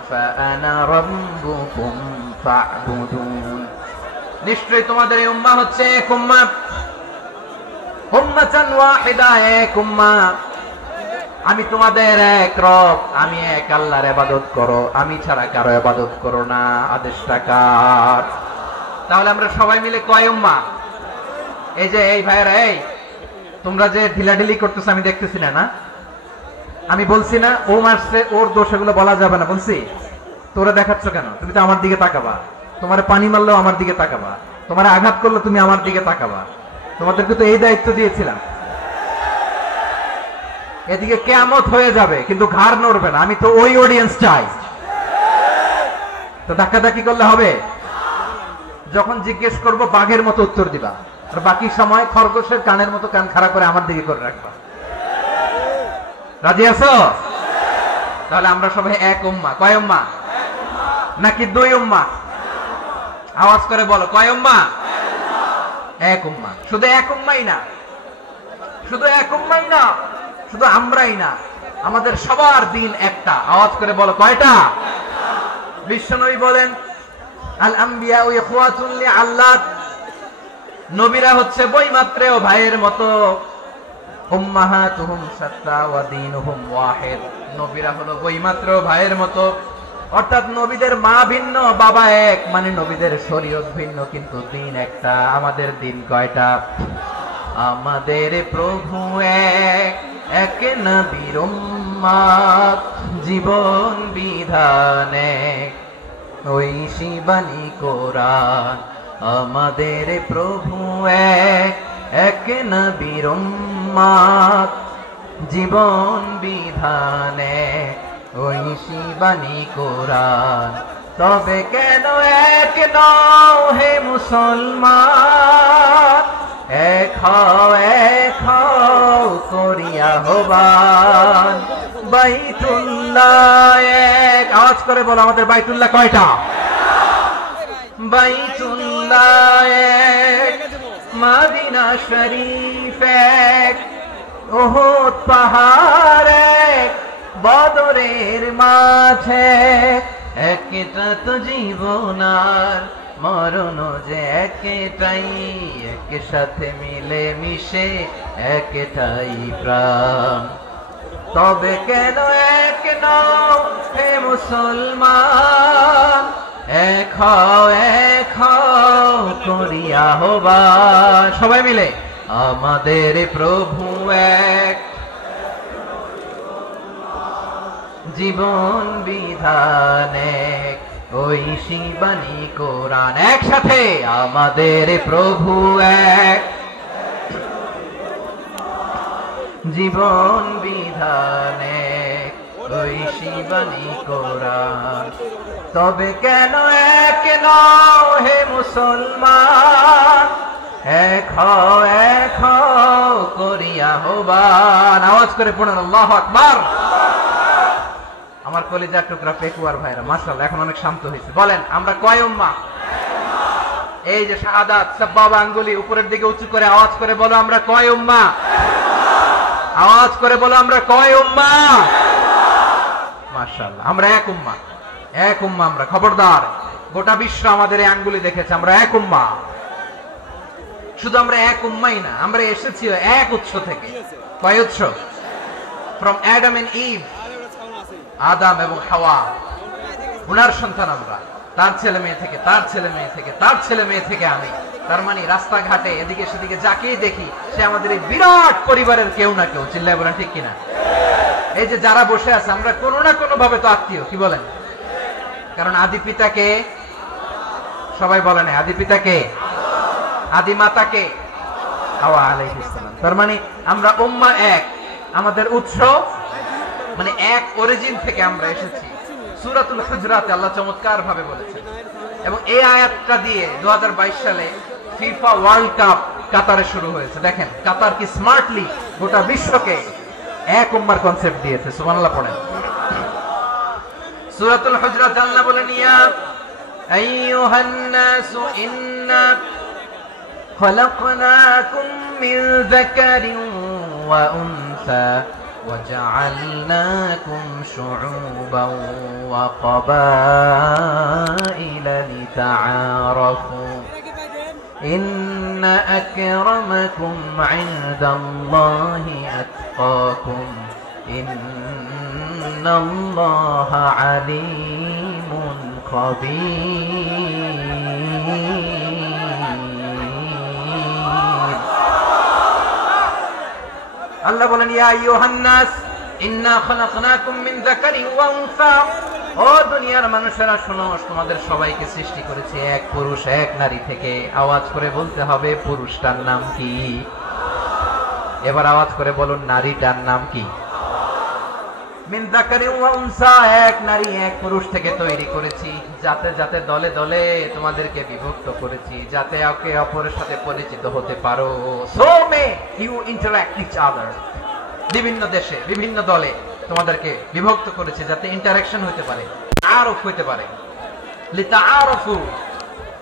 ফাআনা রাব্বুকুম ফা'বুদুন। নিশ্চয়ই তোমাদের এই উম্মাহ হচ্ছে এক উম্মাহ, উম্মাতান ওয়াহিদা, এক উম্মাহ। আমি তোমাদের এক রব, আমি এক আল্লাহর ইবাদত করো, আমি ছাড়া কারো ইবাদত করো না। আদেশটা কার? তাহলে আমরা সবাই মিলে কয় উম্মাহ? এই যে এই ভাইরা, এই তোমরা যে ঢিলাঢিলি করতেছ আমি দেখতেছি না, না আমি বলছি না ও মারছে ওর দোষ, এগুলো বলা যাবে না। বলছি তোরা দেখাচ্ছ কেন? তুমি তো আমার দিকে তাকাবা। তোমার পানি মারলেও আমার দিকে তাকাবা, তোমার আঘাত করলে তুমি আমার দিকে তাকাবা। তোমাদেরকে তো এই দায়িত্ব দিয়েছিলাম। এদিকে কিয়ামত হয়ে যাবে কিন্তু ঘাড় নড়বে না। আমি তো ওই অডিয়েন্স চাই। তো ধাক্কাধাক্কি করলে হবে? যখন জিজ্ঞেস করব বাঘের মতো উত্তর দিবা, আর বাকি সময় খরগোশের কানের মতো কান খাড়া করে আমার দিকে করে রাখবা। রাজি আছো? তাহলে আমরা সবাই এক উম্মাহ। কয় উম্মাহ? নাকি দুই উম্মাহ? আওয়াজ করে বলো, কয় উম্মাহ? এক উম্মাহ। শুধু এক উম্মাই না, শুধু এক উম্মাই না, শুধু আমরাই না, আমাদের সবার দিন একটা। আওয়াজ করে বলো, কয়টা? বিশ্বনবী বলেন, আল আম্বিয়া ইখওয়াতুন লিআল্লাত, নবীরা হচ্ছে বৈমাত্রেয় ভাইয়ের মতো। উম্মাহাতুহুম শাত্তা ওয়া দীনুহুম ওয়াহিদ, নবীরা হলো বৈমাত্রেয় ভাইয়ের মতো। অর্থাৎ নবীদের মা ভিন্ন, বাবা এক, মানে নবীদের শরীয়ত ভিন্ন, কিন্তু দিন একটা। আমাদের দিন কয়টা? আমাদের প্রভু এক, এক নবীর উম্মাত, জীবন বিধান এক, ঐশী বাণী কোরআন। আমাদের প্রভু এক, এক নবীর উম্মাত, জীবন বিধান এক, ঐশী বাণী কোরআন। তবে কেন এক নও হে মুসলমান, এক হও করিয়া আহ্বান। বাইতুল্লাহ এক, আওয়াজ করে বলো, আমাদের বাইতুল্লাহ কয়টা? বাইতুল্লাহ এক, মদিনা শরীফ এক, উহুদ পাহাড় এক, বদরের মাঝে একটা তো জীবন আর মরণ যে একটাই, একসাথে মিলে মিশে একটাই প্রাণ। তবে কেন এক নও হে মুসলমান, এক হও করিয়া আহ্বান। সবাই মিলে, আমাদের প্রভু এক, জীবন বিধান এক, ঐশী বাণী কোরআন। একসাথে, আমাদের প্রভু এক, জীবন বিধান এক, ঐশী বাণী কোরআন। তবে কেন এক নও হে মুসলমান, এক হও করিয়া আহ্বান। আওয়াজ করে পড়ুন আল্লাহু আকবার। আমার কলিজার টুকরা পেকুয়ার ভাইরা, মাশাআল্লাহ, এখন অনেক শান্ত হয়েছে। বলেন, আমরা কয় উম্মাহ? এই যে শাহাদাত, সাব্বাবা আঙ্গুলি উপরের দিকে উঁচু করে আওয়াজ করে বলো, আমরা কয় উম্মাহ? আওয়াজ করে বলো, আমরা কয় উম্মাহ? মাশাআল্লাহ, আমরা এক উম্মাহ। এক উম্মাহ আমরা। খবরদার, গোটা বিশ্ব আমাদের এই আঙ্গুলি দেখেছে, আমরা এক উম্মাহ। শুধু আমরা এক উম্মাই না, আমরা এসেছি এক উৎস থেকে। কয় উৎস? ফ্রম অ্যাডাম এন্ড ইভ, আদম এবং হাওয়া, উনার সন্তান আমরা। তার ছেলে মেয়ে থেকে, তার ছেলে মেয়ে থেকে, তার ছেলে মেয়ে থেকে আমি। তার মানে রাস্তাঘাটে এদিকে সেদিকে যাকেই দেখি, সে আমাদের এই বিরাট পরিবারের কেউ না কেউ। চিল্লায় বলেন ঠিক কিনা? এই যে যারা বসে আছে, আমরা কোনো না কোনো ভাবে তো আত্মীয়। কি বলেন? কারণ আদি পিতাকে সবাই বলে না, আদি পিতাকে, আদি মাতাকে হাওয়া আলাইহিস সালাম। তার মানে আমরা উম্মাহ এক, আমাদের উৎস মানে এক অরিজিন থেকে আমরা এসেছি। সূরাতুল হুজরাতে আল্লাহ চমৎকার ভাবে বলেছেন, এবং এই আয়াতটা দিয়ে 2022 সালে ফিফা ওয়ার্ল্ড কাপ কাতারে শুরু হয়েছে। দেখেন কাতার কি স্মার্টলি গোটা বিশ্বকে এক উম্মার কনসেপ্ট দিয়েছে। সুবহানাল্লাহ পড়েন। সূরাতুল হুজরাত আল্লাহ বলেন, ইয়া আইয়ুহান নাসু ইন্না খলাকনাকুম মিন যাকারিন ওয়া উনসা وجعلناكم شعوبا وقبائل لتعارفوا إن أكرمكم عند الله أتقاكم إن الله عليم خبير। আল্লাহ বলেন, ইয়া আইয়ুহান নাস ইন্না খলাকনাকুম মিন যাকারিন ওয়া উনসা, ও দুনিয়ার মানুষেরা শোনো, তোমাদের সবাইকে সৃষ্টি করেছি এক পুরুষ এক নারী থেকে। আওয়াজ করে বলতে হবে, পুরুষটার নাম কি? এবার আওয়াজ করে বলুন, নারীটার নাম কি? মিন যাকারিন ওয়া উনসা, এক নারী এক পুরুষ থেকে তৈরি করেছি, যাতে যাতে দলে দলে তোমাদেরকে বিভক্ত করেছি, যাতে একে অপরের সাথে পরিচিত হতে পারো। So may you interact each other. বিভিন্ন দেশে বিভিন্ন দলে তোমাদেরকে বিভক্ত করেছে যাতে ইন্টারঅ্যাকশন হতে পারে, তাআরুফ হতে পারে। লিতাআরুফু,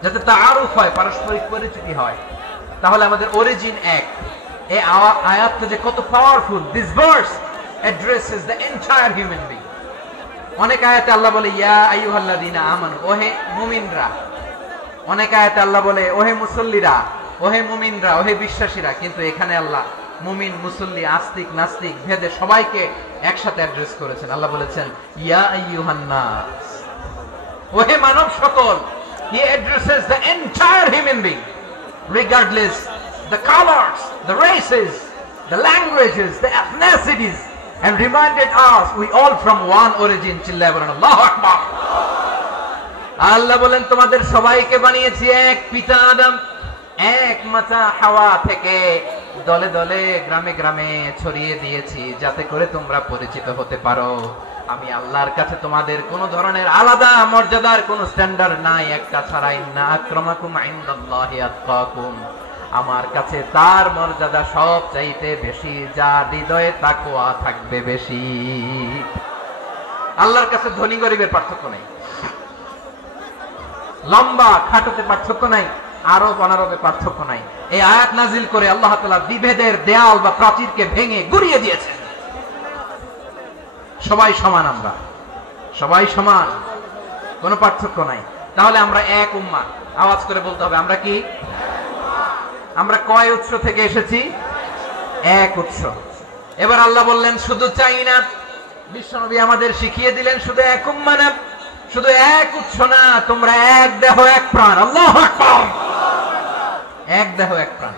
যাতে তাআরুফ হয়, পারস্পরিক পরিচিতি হয়। তাহলে আমাদের অরিজিন এক। এই আয়াতটা যে কত powerful. This verse addresses the entire human being. অনেক আয়াতে আল্লাহ বলে ইয়া আইয়ুহাল্লাযীনা আমানু, ওহে মুমিনরা। অনেক আয়াতে আল্লাহ বলে ওহে মুসল্লিরা, ওহে মুমিনরা, ওহে বিশ্বাসীরা। কিন্তু এখানে আল্লাহ মুমিন, মুসল্লি, আস্তিক, নাস্তিক ভেদে সবাইকে একসাথে অ্যাড্রেস করেছেন। আল্লাহ বলেছেন ইয়া আইয়ুহান নাস, ওহে মানব সকল। He addresses the entire human being, regardless the colors, the races, the languages, the ethnicities, and reminded us we all from one origin. Chilla bolen Allahu Akbar. আল্লাহ বলেন তোমাদের সবাইকে বানিয়েছি এক পিতা আদম, এক মাতা হাওয়া থেকে, দলে দলে গ্রামে গ্রামে ছড়িয়ে দিয়েছি যাতে করে তোমরা পরিচিত হতে পারো। আমি আল্লাহর কাছে তোমাদের কোন ধরনের আলাদা মর্যাদার কোন স্ট্যান্ডার্ড নাই একটা ছাড়া। ইন্না আক্রামাকুম ইনদাল্লাহি আতকাকুম, আমার কাছে তার মর্যাদা সব চাইতে বেশি, যার হৃদয়ে তাকওয়া থাকবে বেশি। আল্লাহর কাছে ধনী গরিবের পার্থক্য নাই, লম্বা খাটোতে পার্থক্য নাই, আরব অনারবে পার্থক্য নাই। এই আয়াত নাজিল করে আল্লাহ তাআলা বিভেদের দেয়াল বা প্রাচীরকে ভেঙে গুড়িয়ে দিয়েছেন। সবাই সমান, আমরা সবাই সমান, কোনো পার্থক্য নাই। তাহলে আমরা এক উম্মাহ। আওয়াজ করে বলতে হবে আমরা কি? আমরা কয় উৎস থেকে এসেছি? এক উৎস। এবার আল্লাহ বললেন শুধু চাই না, বিশ্বনবী আমাদের শিখিয়ে দিলেন শুধু এক উম্মাহ না, শুধু এক উৎস না, তোমরা এক দেহ এক প্রাণ। আল্লাহু আকবার। এক দেহ এক প্রাণ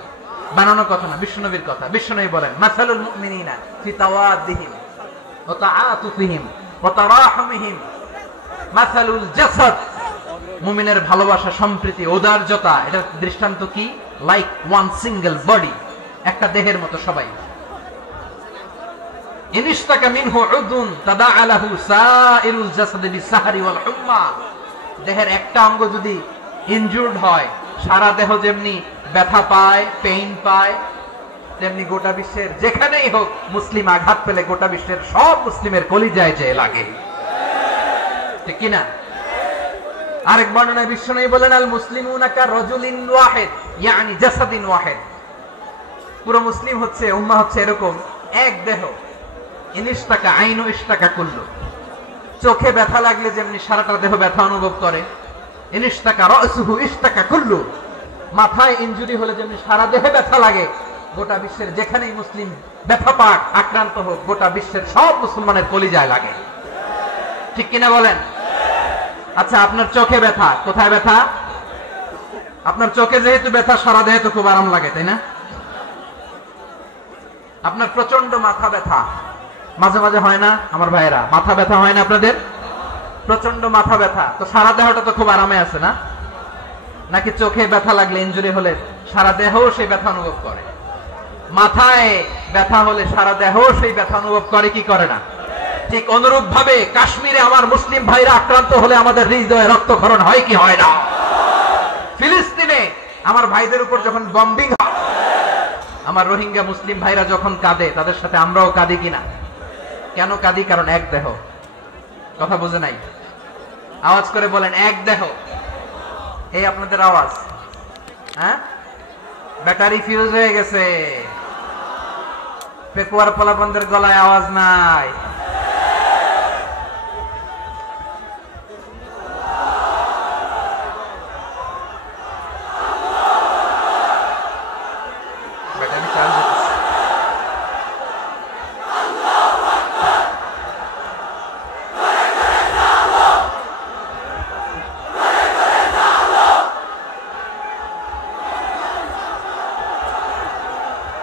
বানানো কথা না, বিশ্বনবীর কথা। বিশ্বনবী বলেন মাসালুল মুমিনিনা ফি তাওয়াদ্দিহিম ওয়া তাআতুফিহিম ওয়া তারাহুমিহিম মাসালুল জাসাদ। মুমিনের ভালোবাসা, সম্প্রীতি, ঔদার্যতা, এটার দৃষ্টান্ত কি? লাইক ওয়ান সিঙ্গেল বডি, একটা দেহের মতো সবাই। ইনিশতাকা মিনহু উদুন তাদাআ লাহু সাইরুল জাসাদি বিসাহরি ওয়াল হুম্মা। দেহের একটা অঙ্গ যদি ইনজুরড হয়, সারা দেহ যেমনি ব্যথা পায়, পেইন পায়, তেমনি গোটা বিশ্বের যেখানেই হোক মুসলিম আঘাত পেলে গোটা বিশ্বের সব মুসলিমের কলিজায় যে লাগে, ঠিক কিনা? আরেক বর্ণনায় বিশ্বনবী বলেন আল মুসলিমুনা কা রাজুলিন ওয়াহিদ ইয়ানি জাসাদিন ওয়াহিদ। পুরো মুসলিম হচ্ছে, উম্মাহ হচ্ছে এরকম এক দেহ। ইনিশতাকা আইনু ইশতাকা কুল্লু। চোখে ব্যথা লাগলে যেমনি সারাটা দেহ ব্যথা অনুভব করে, ইনিশতাকা রাসুহু ইশতাকা কুল্লু। মাথায় ইনজুরি হলে যেমনি সারা দেহে ব্যথা লাগে, গোটা বিশ্বের যেখানেই মুসলিম ব্যথা পাক, আক্রান্ত হোক, গোটা বিশ্বের সব মুসলমানের কলিজায় লাগে, ঠিক কিনা বলেন? আচ্ছা, আপনার চোখে ব্যথা, কোথায় ব্যথা? আপনার চোখে যেহেতু ব্যথা, সারা দেহে তো খুব আরাম লাগে, তাই না? আপনার প্রচন্ড মাথা ব্যথা মাঝে মাঝে হয় না আমার ভাইয়েরা? মাথা ব্যথা হয় না আপনাদের? প্রচন্ড মাথা ব্যথা, তো সারা দেহটা তো খুব আরামে আছে না? নাকি চোখে ব্যথা লাগলে, ইনজুরি হলে সারা দেহ সেই ব্যথা অনুভব করে? মাথায় ব্যথা হলে সারা দেহ সেই ব্যথা অনুভব করে কি করে না? ঠিক অনুরূপ ভাবে কাশ্মীরে আমার মুসলিম ভাইরা আক্রান্ত হলে আমাদের হৃদয়ে রক্তক্ষরণ হয় কি হয় না? ফিলিস্তিনে আমার ভাইদের উপর যখন বম্বিং হয়, আমার রোহিঙ্গা মুসলিম ভাইরা যখন কাঁদে, তাদের সাথে আমরাও কাঁদি কিনা? কেন কাঁদি? কারণ এক দেহ। কথা বুঝে নাই? আওয়াজ করে বলেন এক দেহ। এই আপনাদের আওয়াজ, হ্যাঁ? ব্যাটারি ফিউজ হয়ে গেছে, পেকুয়ার পোলাপনদের গলায় আওয়াজ নাই।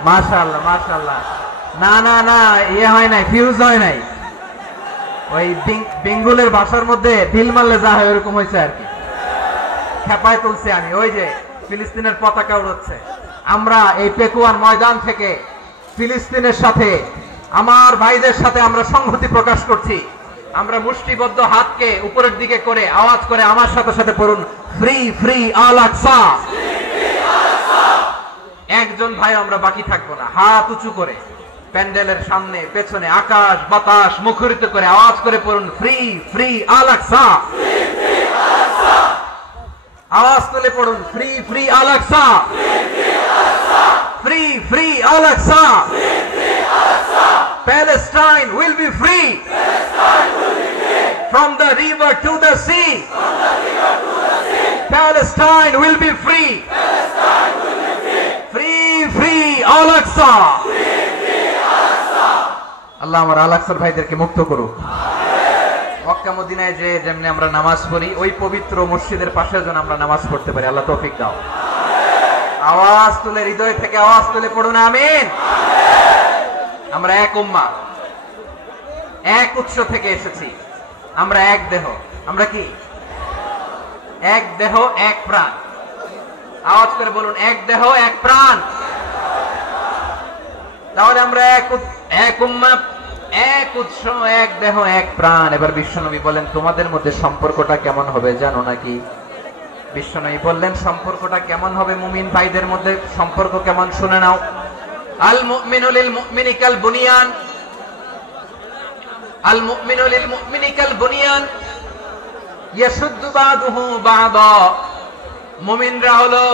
মাশাআল্লাহ মাশাআল্লাহ। না না না, ইয়ে হয় নাই, ফিউজ হয় নাই। ওই বেঙ্গলের ভাষার মধ্যে ঢিল মারলে যা হয় ওরকম হয়েছে আর কি। খেপায় তুলছে আমি। ওই যে ফিলিস্তিনের পতাকা উড়ছে। আমরা এই পেকুয়ার ময়দান থেকে ফিলিস্তিনের সাথে আমার ভাইদের সাথে আমরা সংহতি প্রকাশ করছি। আমরা মুষ্টিবদ্ধ হাতকে উপরের দিকে করে আওয়াজ করে আমার সাথে সাথে পড়ুন, ফ্রি ফ্রি আল আকসা। একজন ভাই আমরা বাকি থাকবো না। হাত উঁচু করে প্যান্ডেলের সামনে পেছনে আকাশ বাতাস মুখরিত করে আওয়াজ করে পড়ুন, ফ্রি ফ্রি আল আকসা। আওয়াজ তুলে পড়ুন, free free Al Aqsa, free free Al Aqsa. Palestine will be free from the river to the sea. Palestine will be free. Free free Al Aqsa. আল্লাহ আমার আল আকসার ভাইদেরকে মুক্ত করুক। মক্কা মদিনায় যে যেমনি আমরা নামাজ পড়ি, ওই পবিত্র মসজিদের পাশে যেন আমরা নামাজ পড়তে পারি। আল্লাহ তৌফিক দাও। আওয়াজ তুলে হৃদয় থেকে আওয়াজ তুলে পড়ুন আমিন। আমরা এক উম্মাহ, এক উৎস থেকে এসেছি। আমরা এক দেহ। আমরা কি? এক দেহ এক প্রাণ। আওয়াজ করে বলুন, এক দেহ এক প্রাণ। তাহলে আমরা এক উম্মাহ, এক উৎস, এক দেহ এক প্রাণ। এবার বিশ্বনবী বলেন, তোমাদের মধ্যে সম্পর্কটা কেমন হবে জানো নাকি? বিশ্বনবী বললেন, সম্পর্কটা কেমন হবে মুমিন ভাইদের মধ্যে? সম্পর্ক কেমন শুনে নাও। আল মুমিনু লিল মুমিনি কাল বুনিয়ান, আল মুমিনু লিল মুমিনি কাল বুনিয়ান ইয়াশুদ্দু বাদুহু বাদা। মুমিনরা হলো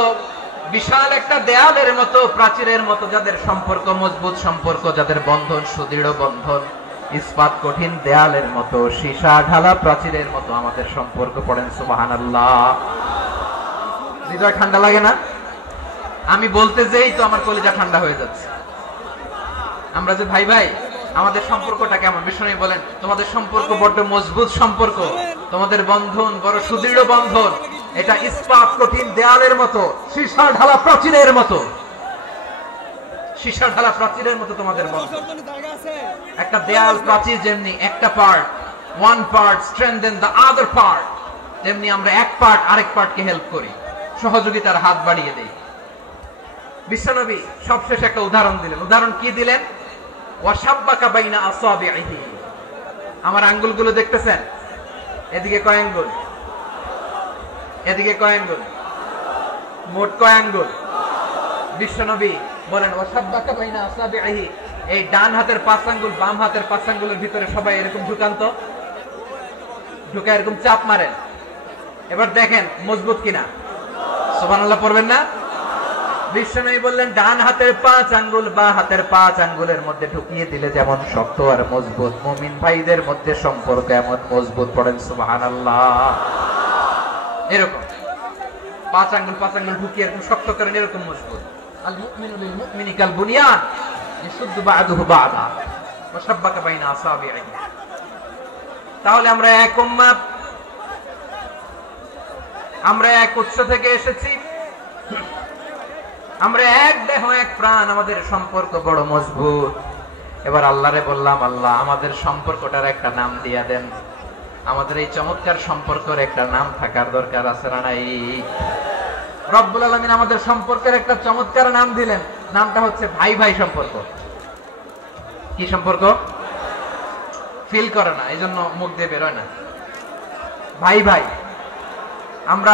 বিশাল একটা দেয়ালের মতো, প্রাচীরের মতো, যাদের সম্পর্ক মজবুত সম্পর্ক, যাদের বন্ধন সুদৃঢ় বন্ধন, ইস্পাত কঠিন দেয়ালের মতো, সীসা ঢালা প্রাচীরের মতো আমাদের সম্পর্ক। পড়েন সুবহানাল্লাহ। হৃদয় ঠান্ডা লাগে না? আমি বলতে যেই তো আমার কলিজা ঠান্ডা হয়ে যাচ্ছে। আমরা যে ভাই ভাই, আমাদের সম্পর্কটা কেমন? বিষ্ণু বলেন, তোমাদের সম্পর্ক বড্ড মজবুত সম্পর্ক, তোমাদের বন্ধন বড় সুদৃঢ় বন্ধন। এটা ইস্পাত কঠিন দেয়ালের মতো, সীসা ঢালা প্রাচীরের মতো, সীসা ঢালা প্রাচীরের মতো তোমাদের বন্ধন। একটা দেয়াল প্রাচীর যেমনি একটা part, one part strengthen the other part, তেমনি আমরা এক পার্ট আরেক পার্টকে হেল্প করি, সহযোগিতার হাত বাড়িয়ে দেই। বিশ্বনবী সবশেষে একটা উদাহরণ দিলেন। উদাহরণ কি দিলেন? ওয়াশাব্বাকা বাইনা আসাবিহি। আমার আঙ্গুলগুলো দেখতেছেন? এদিকে কয় আঙ্গুল? এদিকে কয় আঙ্গুল? মোট কয় আঙ্গুল? বিশ্বনবী বলেন, ওয়াশাব্বাকা বাইনা আসাবিহি। এই ডান হাতের 5 আঙ্গুল বাম হাতের 5 আঙ্গুলের ভিতরে সবাই এরকম ঢুকান তো, ঢুকে এরকম চাপ মারেন। এবার দেখেন মজবুত কিনা। সুবহানাল্লাহ পড়বেন না? বিশ্বনবী বললেন, ডান হাতের 5 আঙ্গুল বা হাতের 5 আঙ্গুলের মধ্যে ঢুকিয়ে দিলে যেমন শক্ত আর মজবুত, মুমিন ভাইদের মধ্যে সম্পর্ক এমন মজবুত। পড়েন সুবহানাল্লাহ। এরকম 5 আঙ্গুল ঢুকিয়ে এরকম শক্ত করেন, এরকম মজবুত। আল মুমিনু লিল মুমিনি কাল বুনিয়ান ইয়াশুদ্দু বা'দুহু বা'দা ওয়া শাব্বাকা বাইনা আসাবিহি। তাহলে আমরা এক উম্মাহ, আমরা এক উৎস থেকে এসেছি, আমরা এক দেহ এক প্রাণ, আমাদের সম্পর্ক বড় মজবুত। এবার আল্লাহরে বললাম, আল্লাহ আমাদের সম্পর্কটার একটা নাম দিয়া দেন। আমাদের এই চমৎকার সম্পর্কের একটা নাম থাকার দরকার আছে না নাই? রব্বুল আলামিন আমাদের সম্পর্কের একটা চমৎকার নাম দিলেন। নামটা হচ্ছে ভাই ভাই সম্পর্ক। কি সম্পর্ক? ফিল করে না, এই জন্য মুখ দিয়ে বেরোয় না। ভাই ভাই, আমরা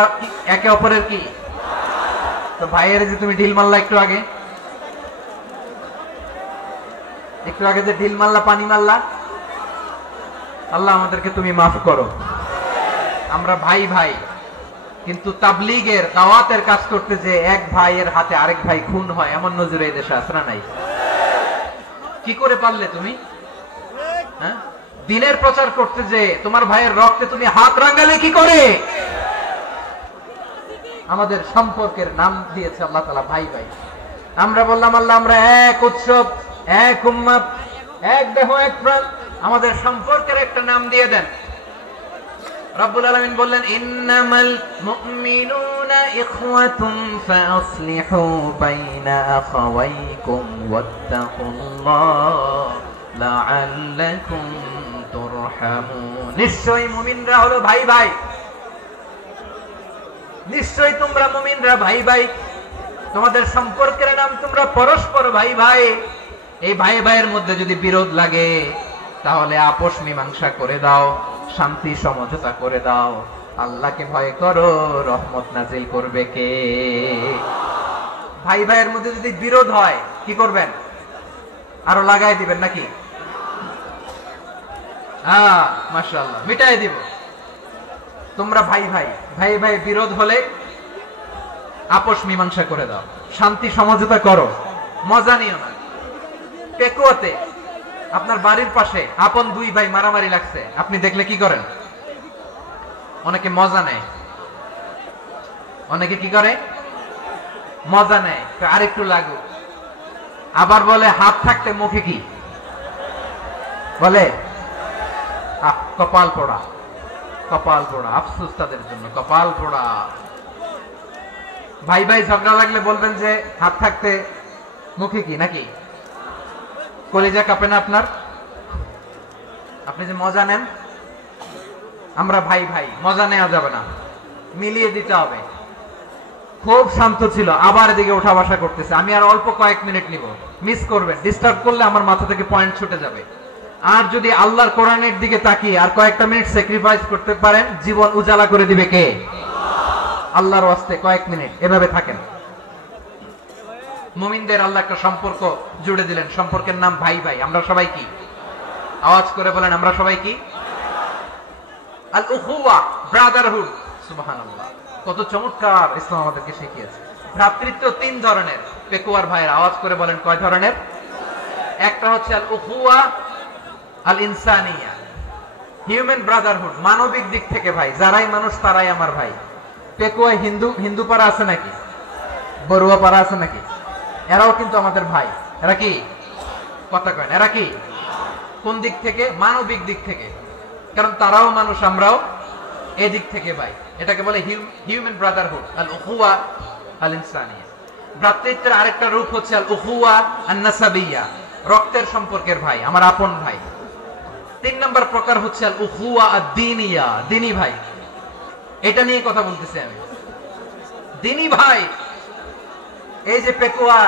একে অপরের কি? তো ভাইয়ের যে তুমি ঢিল মারলা একটু আগে, যে ঢিল মারলা, পানি মারলা, আল্লাহ আমাদেরকে তুমি মাফ করো। আমরা ভাই ভাই, কিন্তু তাবলীগের দাওয়াতের কাজ করতে যে এক ভাইয়ের হাতে আরেক ভাই খুন হয়, এমন নজির এই দেশে আছে না নাই? কি করে পারলে তুমি? হ্যাঁ, দিনের প্রচার করতে যে তোমার ভাইয়ের রক্তে তুমি হাত রাঙালে কি করে? আমাদের সম্পর্কের নাম দিয়েছে আল্লাহ তাআলা ভাই ভাই। আমরা বললাম, আল্লাহ আমরা এক উৎসব, এক উম্মাহ, এক দেহ এক প্রাণ, আমাদের সম্পর্কের একটা নাম দিয়ে দেন। রব্বুল আলামিন বললেন, ইন্নামাল মুমিনুনা ইখওয়াতুন ফাসলিহু বাইনা আখাওয়াইকুম ওয়াত্তাকুল্লাহ লাআল্লাকুম তুরহামুন। নিশ্চয়ই মুমিনরা হলো ভাই ভাই, নিশ্চয়ই তোমরা মুমিনরা ভাই ভাই, তোমাদের সম্পর্কের নাম তোমরা পরস্পর ভাই ভাই। এই ভাই ভাইয়ের মধ্যে যদি বিরোধ লাগে তাহলে আপোষ মীমাংসা করে দাও, শান্তি সমঝোতা করে দাও। আল্লাহকে ভয় করো, রহমত নাজিল করবে কে? ভাই ভাইয়ের মধ্যে যদি বিরোধ হয় কি করবেন? আরো লাগাই দিবেন নাকি? মাশাআল্লাহ, মিটাই দিব। তোমরা ভাই ভাই ভাই ভাই বিরোধ হলে আপোষ মীমাংসা করে দাও, শান্তি সমঝোতা করো, মজা নিও না। পেকুয়াতে আপনার বাড়ির পাশে আপন দুই ভাই মারামারি লাগছে, আপনি দেখলে কি করেন? অনেকে মজা নেয়। অনেকে কি করে? মজা নেয়, আরেকটু লাগুক। আবার বলে হাত থাকতে মুখে কি বলে? কপাল পোড়া, কপাল পোড়া। আফসোস তাদের জন্য, কপাল পোড়া। ভাই ভাই ঝগড়া লাগলে বলবেন যে হাত থাকতে মুখে কি, নাকি? কলিজা কাঁপে না আপনার? আপনি যে মজা নেন। আমরা ভাই ভাই, মজা নেওয়া যাবে না, মিলিয়ে দিতে হবে। খুব শান্ত ছিল, আবার এদিকে ওঠা বসা করতেছে। আমি আর অল্প কয়েক মিনিট নিব, মিস করবেন। ডিস্টার্ব করলে আমার মাথা থেকে পয়েন্ট ছুটে যাবে। আর যদি আল্লাহর কোরআনের দিকে তাকিয়ে আর কয়েকটা মিনিট স্যাক্রিফাইস করতে পারেন, জীবন উজালা করে দিবে কে? আল্লাহর ওয়াস্তে কয়েক মিনিট এভাবে থাকেন। মুমিনদের আল্লাহ একটা সম্পর্ক জুড়ে দিলেন, সম্পর্কের নাম ভাই ভাই। আমরা সবাই কি? আওয়াজ করে বলেন, আমরা সবাই কি? আল উখুওয়া, ব্রাদারহুড। সুবহানাল্লাহ, কত চমৎকার ইসলাম আমাদেরকে শিখিয়েছে। ভ্রাতৃত্ব তিন ধরনের। পেকুয়ার ভাইয়ের আওয়াজ করে বলেন, কয় ধরনের? একটা হচ্ছে আল উখুওয়া আল ইনসানিয়া, হিউম্যান ব্রাদারহুড, মানবিক দিক থেকে ভাই। যারাই মানুষ তারাই আমার ভাই। পেকুয়ায় হিন্দু পাড়া আছে নাকি? বড়ুয়া পাড়া আছে নাকি? এরাও কিন্তু আমাদের ভাই। এরা কি? কথা কয়, এরা কি? কোন দিক থেকে? মানবিক দিক থেকে। কারণ তারাও মানুষ, আমরাও এদিক থেকে ভাই। এটাকে বলে হিউম্যান ব্রাদারহুড, আল উখুওয়া আল ইনসানিয়া। ভ্রাতৃত্বের আরেকটা রূপ হচ্ছে আল উখুওয়া আন নাসাবিয়া, রক্তের সম্পর্কের ভাই, আমার আপন ভাই। তিন নম্বর প্রকার হচ্ছে আল উখুওয়া আদ-দীনিয়া, দ্বীনি ভাই। এটা নিয়ে কথা বলতেছি আমি। দ্বীনি ভাই, এই যে পেকুয়া,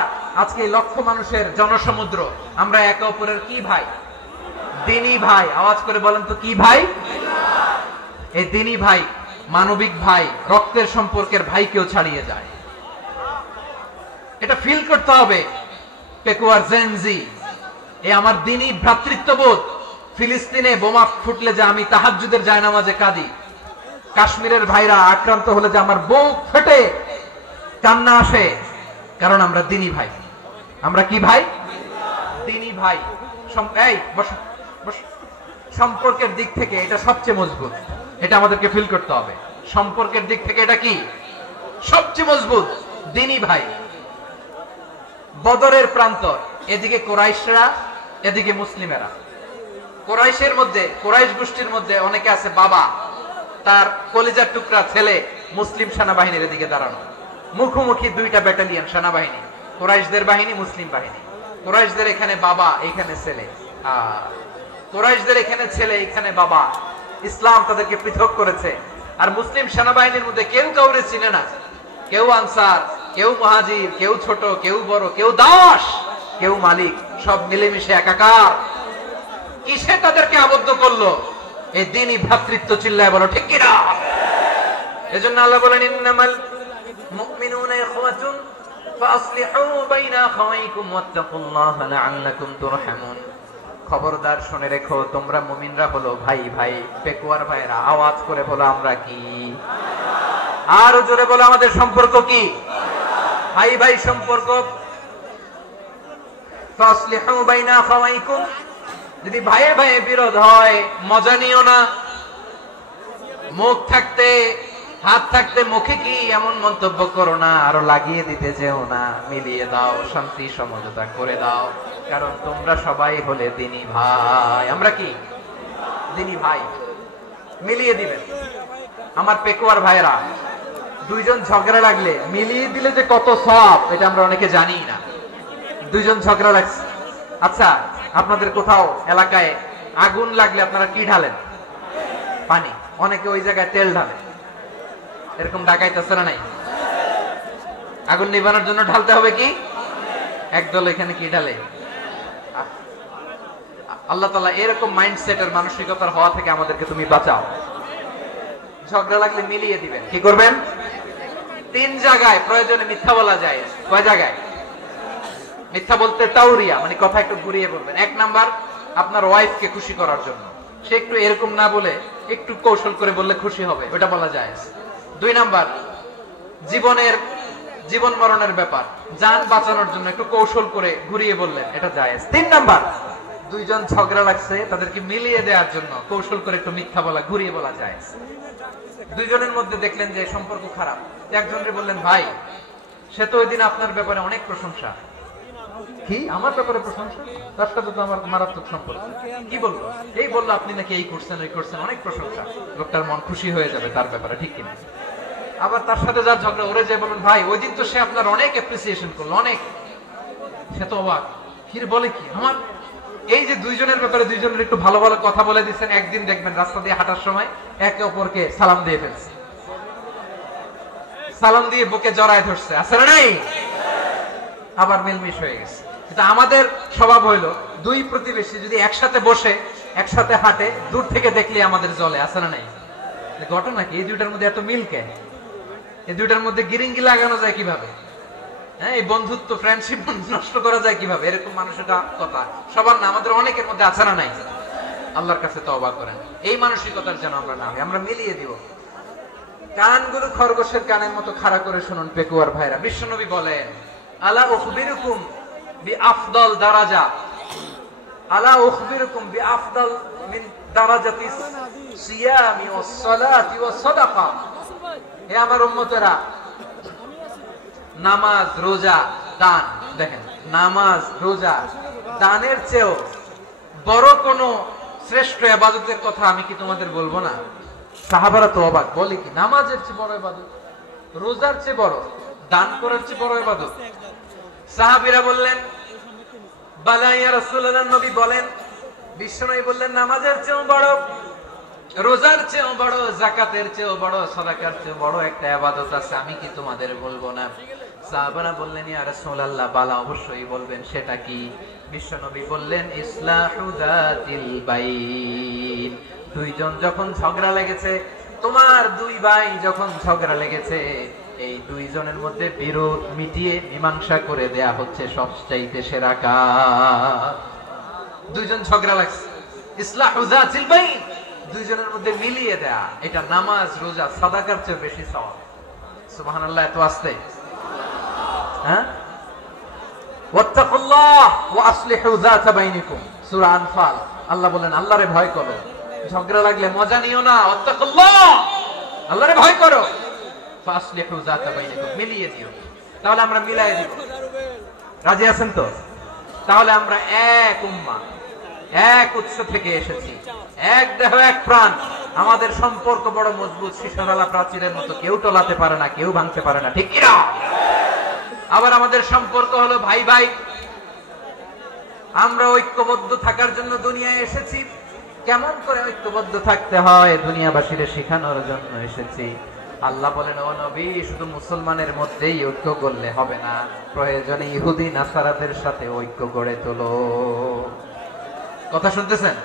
আজকে লক্ষ মানুষের জনসমুদ্র, আমরা একে অপরের কি ভাই? দ্বীনি ভাই। আওয়াজ করে বলেন তো, কি ভাই? এই দ্বীনি ভাই, মানবিক ভাই, রক্তের সম্পর্কের ভাইকেও ছাড়িয়ে যায়। এটা ফিল করতে হবে। পেকুয়ার জেনজি, এ আমার দ্বীনি ভ্রাতৃত্ববোধ। ফিলিস্তিনে বোমা ফুটলে যে আমি তাহাজ্জুদের জায়নামাজে কাঁদি, কাশ্মীরের ভাইরা আক্রান্ত হলে যে আমার বুক ফেটে কান্না আসে, কারণ আমরা দ্বীনি ভাই। আমরা কি ভাই? দ্বীনি ভাই। এই বসো, সম্পর্কের দিক থেকে এটা সবচেয়ে মজবুত। এটা আমাদেরকে ফিল করতে হবে। সম্পর্কের দিক থেকে এটা কি? সবচেয়ে মজবুত, দ্বীনি ভাই। বদরের প্রান্তর, এদিকে কোরাইশরা, এদিকে মুসলিমেরা। কোরাইশের মধ্যে, কোরাইশ গোষ্ঠীর মধ্যে অনেকে আছে বাবা, তার কলিজার টুকরা ছেলে মুসলিম সেনাবাহিনীর এদিকে দাঁড়ানো। মুখোমুখি দুইটা ব্যাটালিয়ন সেনাবাহিনী, কোরাইশদের বাহিনী, মুসলিম বাহিনী। কোরাইশদের এখানে বাবা, এখানে ছেলে। কোরাইশদের এখানে ছেলে, এখানে বাবা। ইসলাম তাদেরকে পৃথক করেছে। আর মুসলিম সেনাবাহিনীর মধ্যে কেউ কাউরে চিনে না। কেউ আনসার, কেউ মুহাজির, কেউ ছোট, কেউ বড়, কেউ দাস, কেউ মালিক, সব মিলেমিশে একাকার। কিসে তাদেরকে আবদ্ধ করলো? এই দ্বীনি ভ্রাতৃত্ব। চিল্লায় বলো ঠিক কিনা? এজন্য আল্লাহ বলেন, ইন্নামাল মুমিনুনা ইখওয়াতুন ফাসলিহু বাইনা আখাওয়াইকুম ওয়াত্তাকুল্লাহা লাআল্লাকুম তুরহামুন। খবরদার শুনে রেখো, তোমরা মুমিনরা হলো ভাই ভাই। পেকুয়ার ভাইরা আওয়াজ করে বলো, আমরা কি? আর জোরে বলো, আমাদের সম্পর্ক কি? ভাই ভাই সম্পর্ক। ফাসলিহু বাইনা আখাওয়াইকুম, যদি ভাইয়ে ভাইয়ে বিরোধ হয় মজা নিও না। মুখ থাকতে, হাত থাকতে মুখে কি এমন মন্তব্য করো না, আরো লাগিয়ে দিতে যেও না। মিলিয়ে দাও, শান্তি সমঝোতা করে দাও, কারণ তোমরা সবাই হলে দ্বীনি ভাই। আমরা কি? দ্বীনি ভাই। মিলিয়ে দিবেন। আমার পেকুয়ার ভাইরা, দুইজন ঝগড়া লাগলে মিলিয়ে দিলে যে কত সওয়াব, এটা আমরা অনেকে জানি না। দুইজন ঝগড়া লাগছে, আচ্ছা আপনাদের কোথাও এলাকায় আগুন লাগলে আপনারা কি ঢালেন? পানি। অনেকে ওই জায়গায় তেল ঢালে। এরকম ডাকাইতেছে না নাই? আগুন নিবানোর জন্য ঢালতে হবে কি? একদল এখানে কি ঢালে? আল্লাহ তাআলা এরকম মাইন্ডসেটের মানসিকতার হওয়া থেকে আমাদেরকে তুমি বাঁচাও। ঝগড়া লাগলে মিলিয়ে দিবেন। কি করবেন? 3 জায়গায় প্রয়োজনে মিথ্যা বলা যায়। কয় জায়গায় মিথ্যা বলতে? তাওরিয়া, মানে কথা একটু ঘুরিয়ে বলবেন। 1 নাম্বার, আপনার ওয়াইফকে খুশি করার জন্য, সে একটু এরকম না বলে একটু কৌশল করে বললে খুশি হবে, ওটা বলা যায়। 2 নাম্বার, জীবন মরণের ব্যাপার, জান বাঁচানোর জন্য একটু কৌশল করে ঘুরিয়ে বললেন, এটা জায়েজ। 3 নাম্বার, দুইজন ঝগড়া লাগছে, তাদেরকে মিলিয়ে দেওয়ার জন্য কৌশল করে একটু মিথ্যা বলা, ঘুরিয়ে বলা যায়। দুইজনের মধ্যে দেখলেন যে সম্পর্ক খারাপ, একজনকে বললেন, ভাই সে তো ওই দিন আপনার ব্যাপারে অনেক প্রশংসা। কি আমার ব্যাপারে প্রশংসা? তার সাথে তো আমার মারাত্মক সম্পর্ক। কি বলবো? এই বললো আপনি নাকি এই করছেন ওই করছেন, অনেক প্রশংসা। লোকটার মন খুশি হয়ে যাবে তার ব্যাপারে, ঠিক কিনা? আবার তার সাথে যার ঝগড়া, ওরে যে বলুন, ভাই ওই দিন তো সে আপনার অনেক অ্যাপ্রিসিয়েশন করলো, অনেক। সে তো অবাক, ফির বলে কি আমার? এই যে দুইজনের ব্যাপারে দুইজনের একটু ভালো ভালো কথা বলে দিচ্ছেন, একদিন দেখবেন রাস্তা দিয়ে হাঁটার সময় একে অপরকে সালাম দিয়ে ফেলছে, সালাম দিয়ে বুকে জড়ায় ধরছে, আছে না নাই? আবার মিলমিশ হয়ে গেছে। কিন্তু আমাদের স্বভাব হইলো, দুই প্রতিবেশী যদি একসাথে বসে একসাথে হাঁটে, দূর থেকে দেখলে আমাদের জলে, আছে না নাই? ঘটনা কি? এই দুইটার মধ্যে এত মিল কে? এই দুইটার মধ্যে গিরিঙ্গি লাগানো যায় কিভাবে? হ্যাঁ, এই বন্ধুত্ব, ফ্রেন্ডশিপ নষ্ট করা যায় কিভাবে? এরকম মানুষের কথা সবার না, আমাদের অনেকের মধ্যে আছে না নাই? আল্লাহর কাছে তওবা করেন, এই মানসিকতার যেন আমরা না হই, আমরা মিলিয়ে দিব। কানগুলো খরগোশের কানের মতো খাড়া করে শুনুন পেকুয়ার ভাইরা। বিশ্বনবী বলেন, আলা উখবিরুকুম বিআফদাল দারাজা, আলা উখবিরুকুম বিআফদাল মিন দারাজাতিস সিয়ামি ওয়াস সালাতি ওয়াস সাদাকা। হে আমার উম্মতেরা, নামাজ, রোজা, দান, দেখেন নামাজ, রোজা, দানের চেয়েও বড় কোন শ্রেষ্ঠ ইবাদতের কথা আমি কি তোমাদের বলবো না? সাহাবারা তো অবাক, বলে কি নামাজের চেয়ে বড় ইবাদত, রোজার চেয়ে বড়, দান করার চেয়ে বড় ইবাদত? সাহাবীরা বললেন, বালা ইয়া রাসূলুল্লাহ। নবী বলেন, বিশ্বনবী বললেন, নামাজের চেয়েও বড়, রোজার চেয়েও বড়, যাকাতের চেয়েও বড়, সাদাকার চেয়েও বড় একটা ইবাদত আছে, আমি কি তোমাদের বলবো না? সাহাবারা বললেন, ইয়া রাসূলুল্লাহ, বালা, অবশ্যই বলবেন, সেটা কি? বিশ্বনবী বললেন, ইসলাহু যাতিল বাইন। দুইজন যখন ঝগড়া লেগেছে, তোমার দুই ভাই যখন ঝগড়া লেগেছে, এই দুইজনের মধ্যে বিরোধ মিটিয়ে মীমাংসা করে দেয়া হচ্ছে সবচাইতে সেরা কাজ। দুইজন ঝগড়া লাগছে, ইসলাহু যাতিল বাইন, দুইজনের মধ্যে মিলিয়ে দেয়া, এটা নামাজ, রোজা, সাদাকার চেয়ে বেশি সওয়াব। সুবহানাল্লাহ, এত আস্তে, হ্যাঁ? ওয়াত্তাকুল্লাহ ওয়া আসলিহু যাতা বাইনিকুম, সূরা আনফাল। আল্লাহ বলেন, আল্লাহরে ভয় করো, ঝগড়া লাগলে মজা নিও না, ওয়াত্তাকুল্লাহ, আল্লাহরে ভয় করো, ফাসলিহু যাতা বাইনিকুম, মিলিয়ে দিও। তাহলে আমরা মিলায়ে দিব, রাজি আছেন তো? তাহলে আমরা এক উম্মাহ, এক উৎস থেকে এসেছি, এক দেহ এক প্রাণ, আমাদের সম্পর্ক বড় মজবুত, শিশারালা প্রাচীরের মতো, কেউ টলাতে পারে না, কেউ ভাঙতে পারে না, ঠিক কিনা? আবার আমাদের সম্পর্ক হলো ভাই ভাই, আমরা ঐক্যবদ্ধ থাকার জন্য দুনিয়ায় এসেছি। কেমন করে ঐক্যবদ্ধ থাকতে হয় দুনিয়াবাসীর শেখানোর জন্য এসেছি। আল্লাহ বলেন, ও নবী, শুধু মুসলমানের মধ্যেই ঐক্য করলে হবে না, প্রয়োজনে ইহুদি নাসারাদের সাথে ঐক্য গড়ে তোলো। কথা শুনতেছেন?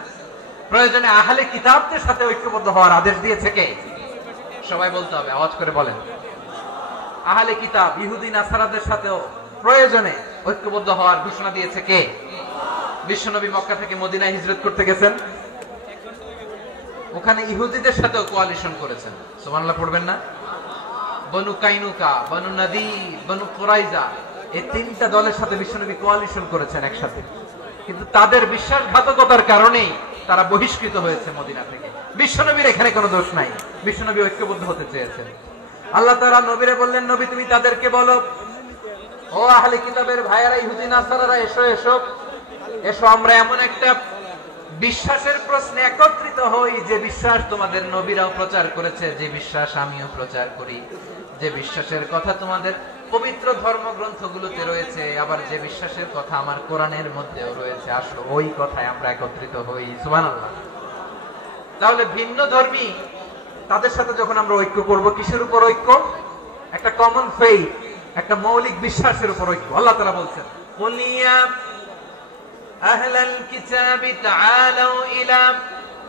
প্রয়োজনে আহলে কিতাবদের সাথে ঐক্যবদ্ধ হওয়ার আদেশ দিয়েছে কে? সবাই বলতে হবে, আওয়াজ করে বলেন। আহলে কিতাব, ইহুদি নাসারাদের সাথেও প্রয়োজনে ঐক্যবদ্ধ হওয়ার ঘোষণা দিয়েছে কে? বিশ্বনবী মক্কা থেকে মদিনায় হিজরত করতে গেছেন, ওখানে ইহুদিদের সাথেও কোয়ালিশন করেছেন। সুবহানাল্লাহ পড়বেন না? বনু কাইনুকা, বনু নাদির, বনু কুরাইজা, এই 3টা দলের সাথে বিশ্বনবী কোয়ালিশন করেছেন একসাথে। কিন্তু তাদের বিশ্বাসঘাতকতার কারণেই তারা বহিষ্কৃত হয়েছে মদিনা থেকে। বিশ্বনবীর এখানে কোনো দোষ নাই, বিশ্বনবী ঐক্যবদ্ধ হতে চেয়েছেন। আল্লাহ তাআলা নবীরে বললেন, নবী তুমি তাদেরকে বলো, ও আহলে কিতাবের ভাইয়েরা, ইহুদি নাসারারা, এসো এসো এসো, আমরা এমন একটা বিশ্বাসের প্রশ্নে একত্রিত হই, যে বিশ্বাস তোমাদের নবীরাও প্রচার করেছে, যে বিশ্বাস আমিও প্রচার করি, যে বিশ্বাসের কথা তোমাদের পবিত্র ধর্মগ্রন্থগুলোতে রয়েছে, আবার যে বিশ্বাসের কথা আমার কোরআনের মধ্যেও রয়েছে, আসো ওই কথায় আমরা একত্রিত হই। সুবহানাল্লাহ। তাহলে ভিন্ন ধর্মী তাদের সাথে যখন আমরা ঐক্য করব, কিসের উপর ঐক্য? একটা কমন ফেইথ, একটা মৌলিক বিশ্বাসের উপর ঐক্য। আল্লাহ তাআলা বলছেন, কুলিয়া আহলাল কিতাবি তাআলাউ ইলা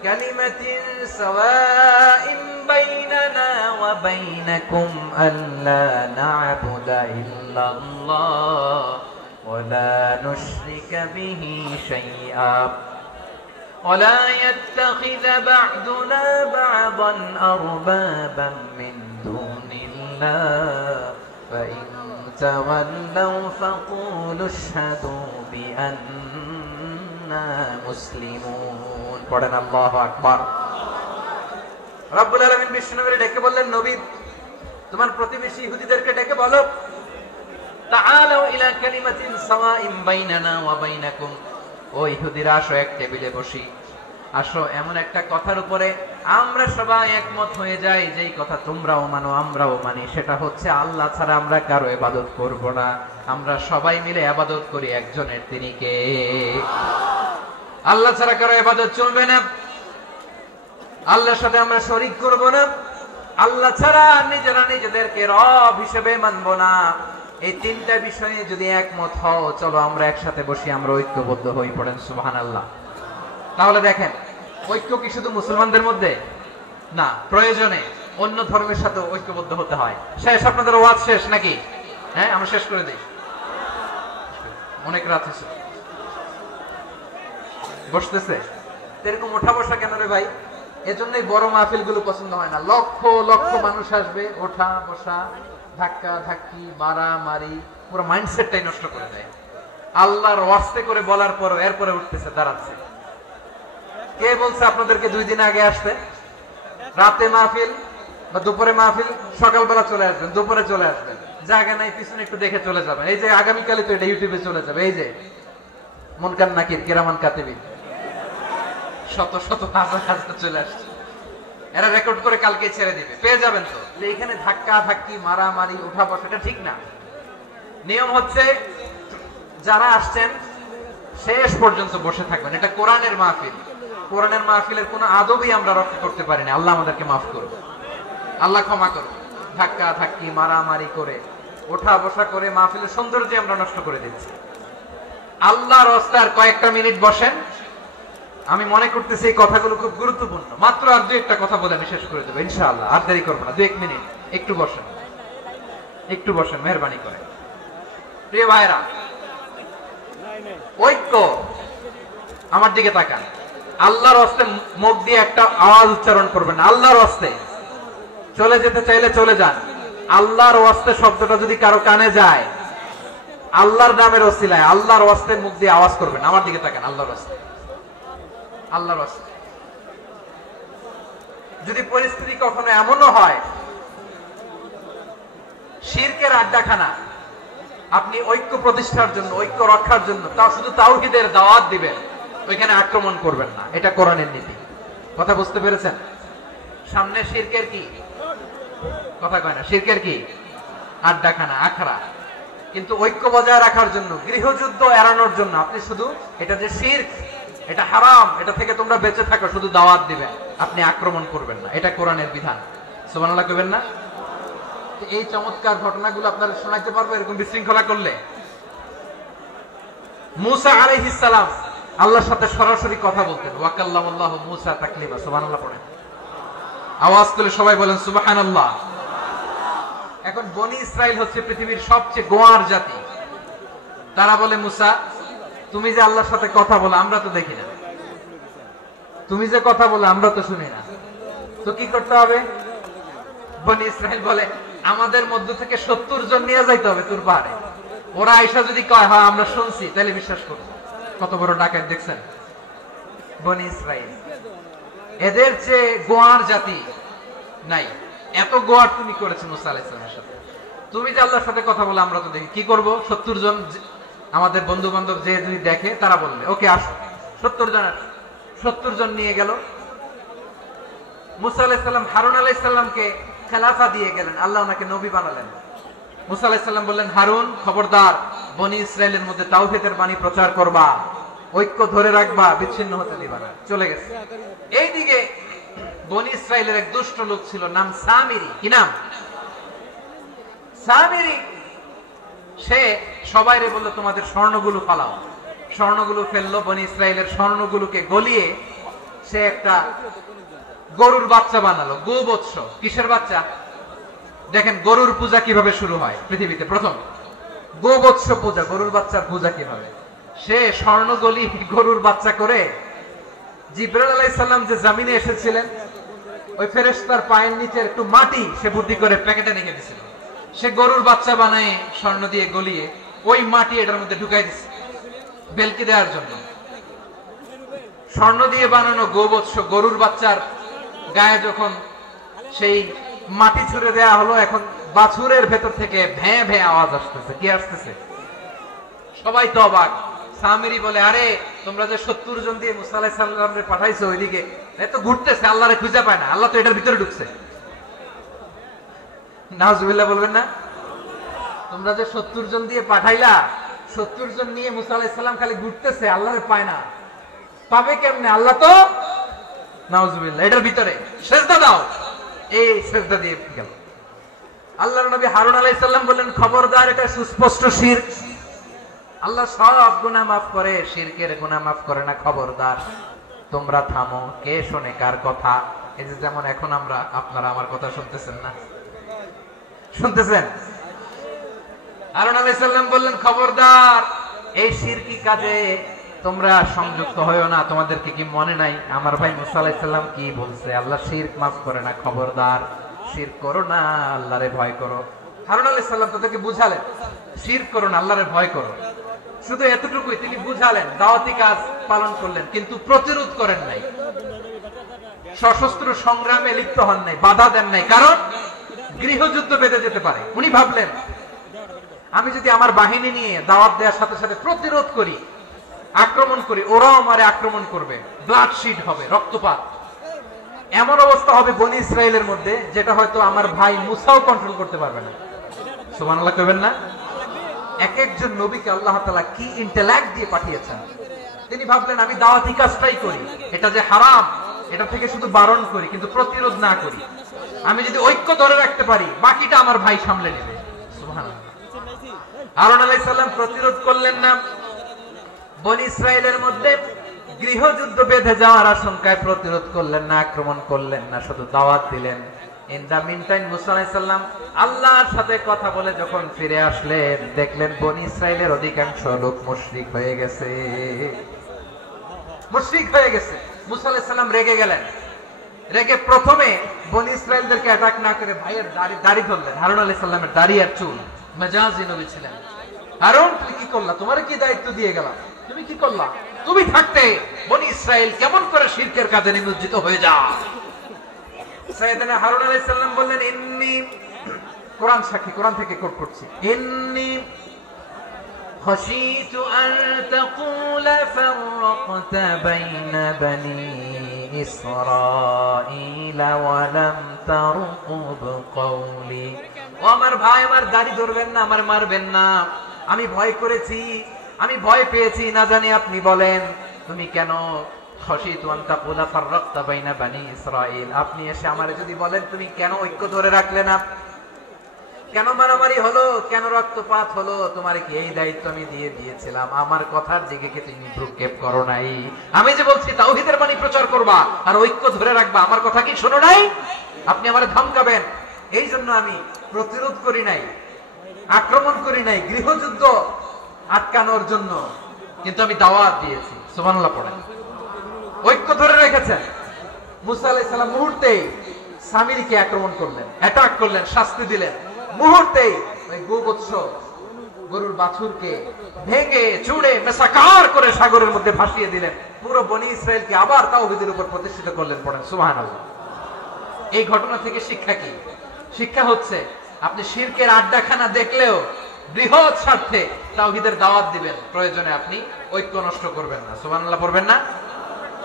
কালিমাতিন সাওয়াইন বাইনানা ওয়া বাইনাকুম আল্লা না'বুদা ইল্লাল্লাহ ওয়া লা নুশরিকা বিহি শাইআ ولا يتخذ بعضنا بعضا أربابا من دون الله فإن تولوا فقولوا اشهدوا بأننا مسلمون পড়েন আল্লাহু আকবার। রব্বুল আলামিন বিষ্ণুকে ডেকে বললেন, নবী তোমার প্রতিবেশী ইহুদিদেরকে ডেকে বলো, তাআলাউ ইলা কালিমাতিন সাওয়াইন বাইনানা ওয়া বাইনাকুম, ও ইহুদিরা আসো এক টেবিলে বসি, আসো এমন একটা কথার উপরে আমরা সবাই একমত হয়ে যাই, যেই কথা তোমরাও মানো আমরাও মানি, সেটা হচ্ছে আল্লাহ ছাড়া আমরা কারো ইবাদত করব না, আমরা সবাই মিলে ইবাদত করি একজনের, তিনি কে? আল্লাহ ছাড়া কারো ইবাদত চলবে না, আল্লাহর সাথে আমরা শরীক করব না, আল্লাহ ছাড়া নিজেরা নিজেদেরকে রব হিসেবে মানব না। এই তিনটা বিষয়ে যদি একমত হও, চলো আমরা একসাথে বসি, আমরা ঐক্যবদ্ধ হই। পড়েন সুবহানাল্লাহ। তাহলে দেখেন, ঐক্য কি শুধু মুসলমানদের মধ্যে না, প্রয়োজনে অন্য ধর্মের সাথে ঐক্যবদ্ধ হতে হয়। শেষ, আপনাদের ওয়াজ শেষ নাকি? হ্যাঁ, আমরা শেষ করে দিই, অনেক রাত হয়েছে। বসতেছে এরকম ওঠা বসা কেন রে ভাই? এজন্যই বড় মাহফিল গুলো পছন্দ হয় না। লক্ষ লক্ষ মানুষ আসবে, ওঠা বসা, ধাক্কা ধাক্কি, মারামারি, পুরো মাইন্ডসেটটাই নষ্ট করে দেয়। আল্লাহর ওয়াস্তে করে বলার পর এরপরে উঠতেছে, দাঁড়াচ্ছে। কে বলছে আপনাদেরকে 2 দিন আগে আসতে? রাতে মাহফিল বা দুপুরে মাহফিল, সকালবেলা চলে আসবেন, দুপুরে চলে আসবেন, জায়গা নাই পিছনে একটু দেখে চলে যাবেন। এই যে আগামীকালে তো এটা ইউটিউবে চলে যাবে, এই যে মুনকার নাকির কিরামান কাতিবিন শত শত হাজার হাজার চলে আসছে, এরা রেকর্ড করে কালকে ছেড়ে দিবে, পেয়ে যাবেন। তো এখানে ধাক্কা ধাক্কি, মারামারি, উঠা বসা, এটা ঠিক না। নিয়ম হচ্ছে যারা আসছেন শেষ পর্যন্ত বসে থাকবেন। এটা কোরআনের মাহফিল, কোরআনের মাহফিলের কোন আদবই আমরা রক্ষা করতে পারি না। আল্লাহ আমাদেরকে মাফ করুন, আল্লাহ ক্ষমা করুন। ধাক্কা ধাক্কি, মারামারি করে, ওঠা বসা করে মাহফিলের সৌন্দর্য আমরা নষ্ট করে দিচ্ছি। আল্লাহর রাস্তায় কয়েকটা মিনিট বসেন। আমি মনে করতেছি এই কথাগুলো খুব গুরুত্বপূর্ণ। মাত্র আর 2-1টা কথা বলে আমি শেষ করে দেবো ইনশাআল্লাহ, আর দেরি করবো না। 2-1 মিনিট একটু বসেন, একটু বসেন, মেহরবানি করে। প্রিয় ভাইরা, ঐক্য, আমার দিকে তাকান। আল্লাহর রাস্তে মুখ দিয়ে একটা আওয়াজ উচ্চারণ করবেন, আল্লাহর রাস্তে। চলে যেতে চাইলে চলে যান। আল্লাহর রাস্তে শব্দটা যদি কারো কানে যায়, আল্লাহর নামের ওসিলায় আল্লাহর রাস্তে মুখ দিয়ে আওয়াজ করবেন। আমার দিকে তাকান, আল্লাহর রাস্তে, আল্লাহর রাস্তে। যদি পরিস্থিতি কখনো এমনও হয় শিরকের আড্ডাখানা, আপনি ঐক্য প্রতিষ্ঠার জন্য, ঐক্য রক্ষার জন্য তাও শুধু তাওহীদের দাওয়াত দিবেন, ওইখানে আক্রমণ করবেন না। এটা কোরআনের নীতি। কথা বুঝতে পেরেছেন? সামনে শিরকের কি কথা কয় না, শিরকের কি আড্ডাখানা, আখড়া। কিন্তু ঐক্য বজায় রাখার জন্য, গৃহযুদ্ধ এড়ানোর জন্য আপনি শুধু এটা যে শিরক, এটা হারাম, এটা থেকে তোমরা বেঁচে থাকো, শুধু দাওয়াত দিবেন, আপনি আক্রমণ করবেন না। এটা কোরআনের বিধান। সুবহানাল্লাহ কইবেন না? এই চমৎকার ঘটনাগুলো আপনারা শোনাইতে পারবো এরকম বিশৃঙ্খলা করলে। মুসা আলাইহিস সালাম আল্লাহর সাথে সরাসরি কথা বলতেন। ওয়া কাল্লামাল্লাহু মুসা তাকলিমা। সুবহানাল্লাহ পড়েন, আওয়াজ তুলে সবাই বলেন সুবহানাল্লাহ। এখন বনি ইসরাইল হচ্ছে পৃথিবীর সবচেয়ে গোয়ার জাতি। তারা বলে, মুসা তুমি যে আল্লাহর সাথে কথা বলো আমরা তো দেখি না, তুমি যে কথা বলো আমরা তো শুনি না, তো কি করতে হবে? বনি ইসরাইল বলে, আমাদের মধ্য থেকে 70 জন নিয়ে যাইতে হবে তুর পাহাড়ে। ওরা আয়েশা যদি কয় হ্যাঁ আমরা শুনছি, তাহলে বিশ্বাস করো। কত বড় ডাকাত দেখছেন বনি ইসরাইল। এদের চেয়ে গোয়ার জাতি নাই। এত গোয়ার তুমি করেছো মুসা আলাইহিস সালামের সাথে। তুমি যে আল্লাহর সাথে কথা বলে আমরা তো দেখি, কি করব? 70 জন আমাদের বন্ধু বান্ধব যে যদি দেখে, তারা বলবে ওকে আসো, 70 জন নিয়ে গেল। মুসা আলাইহিস সালাম হারুন আলাইহিস সালামকে খেলাফা দিয়ে গেলেন, আল্লাহ ওনাকে নবী বানালেন। মুসা আলাইহিস সালাম বললেন, হারুন খবরদার, বনি ইসরাইলের মধ্যে তাওহীদের বাণী প্রচার করবা, ঐক্য ধরে রাখবা, বিচ্ছিন্ন হতে দিবা না। চলে গেছে। এইদিকে বনি ইসরাইলের এক দুষ্ট লোক ছিল, নাম সামিরি। কি নাম? সামিরি। সে সবাইরে বলল তোমাদের স্বর্ণগুলো পালাও, স্বর্ণগুলো ফেললো, বনি ইসরায়েলের স্বর্ণগুলোকে গলিয়ে সে একটা গরুর বাচ্চা বানালো। গোবৎস, কিসের বাচ্চা? দেখেন গরুর পূজা কিভাবে শুরু হয় পৃথিবীতে প্রথম, গোবৎস পূজা, গরুর বাচ্চার পূজা কিভাবে। সে স্বর্ণ গলি গরুর বাচ্চা করে, জিবরাইল আলাইহিস সালাম যে জমিনে এসেছিলেন ওই ফেরেশতার পায়ের নিচে একটু মাটি সে বুদ্ধি করে প্যাকেটে রেখে দিয়েছিল। সে গরুর বাচ্চা বানায় স্বর্ণ দিয়ে গলিয়ে ওই মাটি এটার মধ্যে ঢুকাই দিচ্ছে বেলকি দেওয়ার জন্য। স্বর্ণ দিয়ে বানানো গোবৎস গরুর বাচ্চার গায়ে যখন সেই মাটি ছুড়ে দেয়া হলো, এখন বাছুরের ভেতর থেকে ভ্যাঁ ভ্যাঁ আওয়াজ আসতেছে। কি আসতেছে? সবাই তো অবাক। সামিরি বলে, আরে তোমরা যে 70 জন দিয়ে মুসা আলাইহিস সালামকে পাঠাইছো ওইদিকে, এত ঘুরতেছে, আল্লাহরে খুঁজে পায় না, আল্লাহ তো এটার ভিতরে ঢুকছে। নাউজুবিল্লাহ বলবেন না? তোমরা যে 70 জন দিয়ে পাঠাইলা, 70 জন নিয়ে মুসা আলাইহিস সালাম খালি ঘুরতেছে, আল্লাহরে পায় না। পাবে কেমনে? আল্লাহ তো, নাউজুবিল্লাহ, এটার ভিতরে সেজদা দাও। এই সেজদা দিয়ে গেল। আল্লাহর নবী হারুন আলাইহিস সালাম বললেন, খবরদার, এটা সুস্পষ্ট শিরক। আল্লাহ সব গুনাহ মাফ করে, শিরকের গুনাহ মাফ করে না, খবরদার তোমরা থামো। কে শোনে কার কথা? এই যে যেমন এখন আপনারা আমার কথা শুনতেছেন না, শুনতেছেন? হারুন আলাইহিস সালাম বললেন, খবরদার এই শিরকি কাজে তোমরা সংযুক্ত হয়ো না। তোমাদেরকে কি মনে নাই আমার ভাই মুসা আলাইহিস সালাম কি বলছে? আল্লাহ শিরক মাফ করে না, খবরদার শিরক করো না, আল্লাহরে ভয় করো। হারুন আলাইহিস সালাম তাদেরকে বুঝালেন, শিরক করো না, আল্লাহরে ভয় করো। শুধু এতটুকুই তিনি বুঝালেন, দাওয়াতি কাজ পালন করলেন, কিন্তু প্রতিরোধ করেন নাই, সশস্ত্র সংগ্রামে লিপ্ত হন নাই, বাধা দেন নাই, কারণ গৃহযুদ্ধ বেঁধে যেতে পারে। উনি ভাবলেন, আমি যদি আমার বাহিনী নিয়ে দাওয়াত দেওয়ার সাথে সাথে প্রতিরোধ করি, আক্রমণ করি, ওরাও আমারে আক্রমণ করবে, ব্লাডশিট হবে, রক্তপাত, এমন অবস্থা হবে বনি ইসরায়েলের মধ্যে যেটা হয়তো আমার ভাই মুসাও কন্ট্রোল করতে পারবে না। সুবহানাল্লাহ কইবেন না? এক একজন নবীকে আল্লাহ তাআলা কি ইন্টেলেক্ট দিয়ে পাঠিয়েছেন। তিনি ভাবলেন, আমি দাওয়াতি কাজটাই করি, এটা যে হারাম এটা থেকে শুধু বারণ করি, কিন্তু প্রতিরোধ না করি। আমি যদি ঐক্য ধরে রাখতে পারি, বাকিটা আমার ভাই সামলে নেবে। সুবহানাল্লাহ। হারুন আলাইহিস সালাম প্রতিরোধ করলেন না। বনি ইসরায়েলের মধ্যে গৃহযুদ্ধ বেঁধে যাওয়ার আশঙ্কায় প্রতিরোধ করলেন না, আক্রমণ করলেন না, শুধু দাওয়াত দিলেন। ইন দা মিন টাইম মুসা আলাইহিস সালাম আল্লাহর সাথে কথা বলে যখন ফিরে আসলেন, দেখলেন বনি ইসরায়েলের অধিকাংশ লোক মুশরিক হয়ে গেছে, মুশরিক হয়ে গেছে। মুসা আলাইহিস সালাম রেগে গেলেন। রেগে প্রথমে বনি ইসরায়েলদেরকে অ্যাটাক না করে ভাইয়ের দাড়ি ধরলেন। হারুন আলাইহিস সালামের দাড়ি আর চুল, মেজাজি নবী ছিলেন। হারুন, তুমি কি করলা? তোমার কি দায়িত্ব দিয়ে গেলাম, তুমি কি করলা? তুমি থাকতে বনি ইসরায়েল কেমন করে শিরকের কাজে নিমজ্জিত হয়ে যায়? সাইয়েদনা হারুন আলাইহিস সালাম বললেন, ইন্নী, কোরআন সাক্ষী, কোরআন থেকে কোট করছি, ইন্নী খাশিতু আন তাকুলা ফাররাকতা বাইনা বনি ইসরাঈলা ওয়া লাম তারকুব কওলি। ও আমার ভাই, আমার দাড়ি ধরবেন না, আমার মারবেন না। আমি ভয় করেছি, আমি ভয় পেয়েছি, না জানি আপনি বলেন তুমি কেন খাশিতু আন তাকুলা ফাররাকতা বাইনা বনি ইসরাঈল, আপনি এসে আমারে যদি বলেন তুমি কেন ঐক্য ধরে রাখলে না, কেন মারামারি হলো, কেন রক্তপাত হলো, তোমারে কি এই দায়িত্ব আমি দিয়ে দিয়েছিলাম? আমার কথার দিকে কি তুমি ভ্রুক্ষেপ করো নাই? আমি যে বলছি তাওহীদের বাণী প্রচার করবা আর ঐক্য ধরে রাখবা, আমার কথা কি শোনো নাই? আপনি আমারে ধমকাবেন, এই জন্য আমি প্রতিরোধ করি নাই, আক্রমণ করি নাই, গৃহযুদ্ধ আটকানোর জন্য, কিন্তু আমি দাওয়াত দিয়েছি। সুবহানাল্লাহ পড়েন। ঐক্য ধরে রেখেছেন। মুসা আলাইহিস সালাম মুহূর্তেই সামিরীকে আক্রমণ করলেন, অ্যাটাক করলেন, শাস্তি দিলেন। মুহূর্তেই ওই গোবৎস গরুর বাছুরকে ভেঙে চুড়ে মেসাকার করে সাগরের মধ্যে ভাসিয়ে দিলেন। পুরো বনি ইসরায়েলকে আবার তাওহীদের উপর প্রতিষ্ঠিত করলেন। পড়েন সুবহানাল্লাহ। এই ঘটনা থেকে শিক্ষা কি? শিক্ষা হচ্ছে, আপনি শিরকের আড্ডাখানা দেখলেও বৃহৎ স্বার্থে তাওহীদের দাওয়াত দিবেন, প্রয়োজনে আপনি ঐক্য নষ্ট করবেন না। সুবহানাল্লাহ পড়বেন না?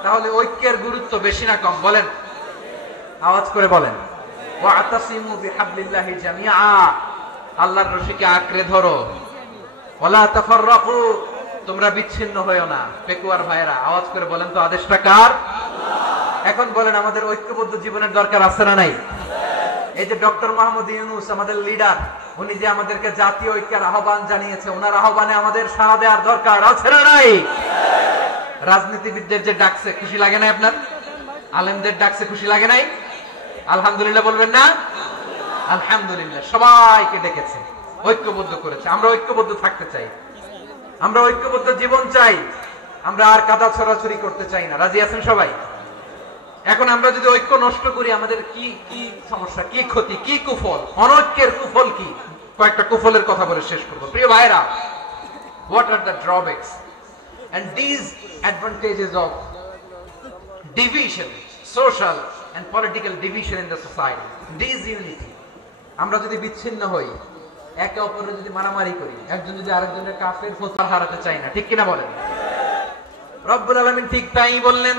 তাহলে ঐক্যের গুরুত্ব বেশি না কম? বলেন, আওয়াজ করে বলেন। ওয়াতাসিমু বিহাবলিল্লাহি জামিআ, আল্লাহর রশিকে আঁকড়ে ধরো। ওয়ালা তাফাররাকু, তোমরা বিচ্ছিন্ন হয়ো না। পেকুয়ার ভাইরা আওয়াজ করে বলেন তো, আদেশটা কার? এখন বলেন, আমাদের ঐক্যবদ্ধ জীবনের দরকার আছে না নাই? এই যে ডক্টর মোহাম্মদ ইউনূস আমাদের লিডার, উনি যে আমাদেরকে জাতীয় ঐক্যের আহ্বান জানিয়েছে, ওনার আহ্বানে আমাদের সাড়া দেওয়ার দরকার আছে না নাই? রাজনীতিবিদদের যে ডাকছে খুশি লাগে নাই আপনার? আলেমদের ডাকছে খুশি লাগে নাই? আলহামদুলিল্লাহ বলবেন না? আলহামদুলিল্লাহ। সবাইকে ডেকেছে, ঐক্যবদ্ধ করেছে। আমরা ঐক্যবদ্ধ থাকতে চাই, আমরা ঐক্যবদ্ধ জীবন চাই, আমরা আর কাদা ছড়াছড়ি করতে চাই না। রাজি আছেন সবাই? এখন আমরা যদি ঐক্য নষ্ট করি আমাদের কি কি সমস্যা, কি ক্ষতি, কি কুফল, অনৈক্যের কুফল কি? কয়েকটা কুফলের কথা বলে শেষ করবো। প্রিয় ভাইরা, what are the drawbacks and disadvantages of division, social and political division in the society? Disunity. আমরা যদি বিচ্ছিন্ন হই, একে অপরের যদি মারামারি করি, একজন যদি আরেকজনের কাফের ফতোয়া হারাতে চাই না, ঠিক কিনা বলেন? রব্বুল আলামিন ঠিক তাই বললেন।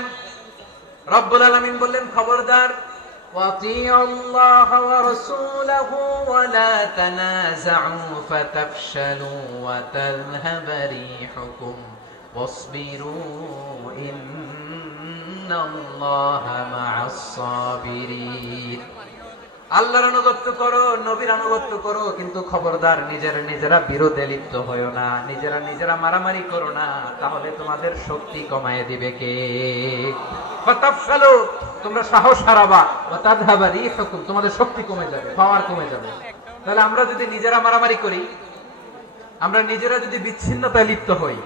রব্বুল আলামিন বললেন, খবরদার, ওয়াতিউল্লাহ ওয়া রাসূলাহু ওয়া লা তানাযাউ ফাতাফশালু ওয়া তাযহাবা রিহুকুম ওয়াসবিরু ইন্নাল্লাহা মা'আস সাবিরিন। আল্লাহর আনুগত্য করো, নবীর আনুগত্য করো, কিন্তু খবরদার নিজেরা বিরোধে লিপ্ত হয়ো না, নিজেরা মারামারি করো না, তাহলে তোমাদের শক্তি কমায় দিবে কে? ফাতাফশালু, তোমরা সাহস হারাবা, ওয়া তাযহাবা রিহুকুম, তোমাদের শক্তি কমে যাবে, পাওয়ার কমে যাবে। তাহলে আমরা যদি নিজেরা মারামারি করি, আমরা নিজেরা যদি বিচ্ছিন্নতায় লিপ্ত হই,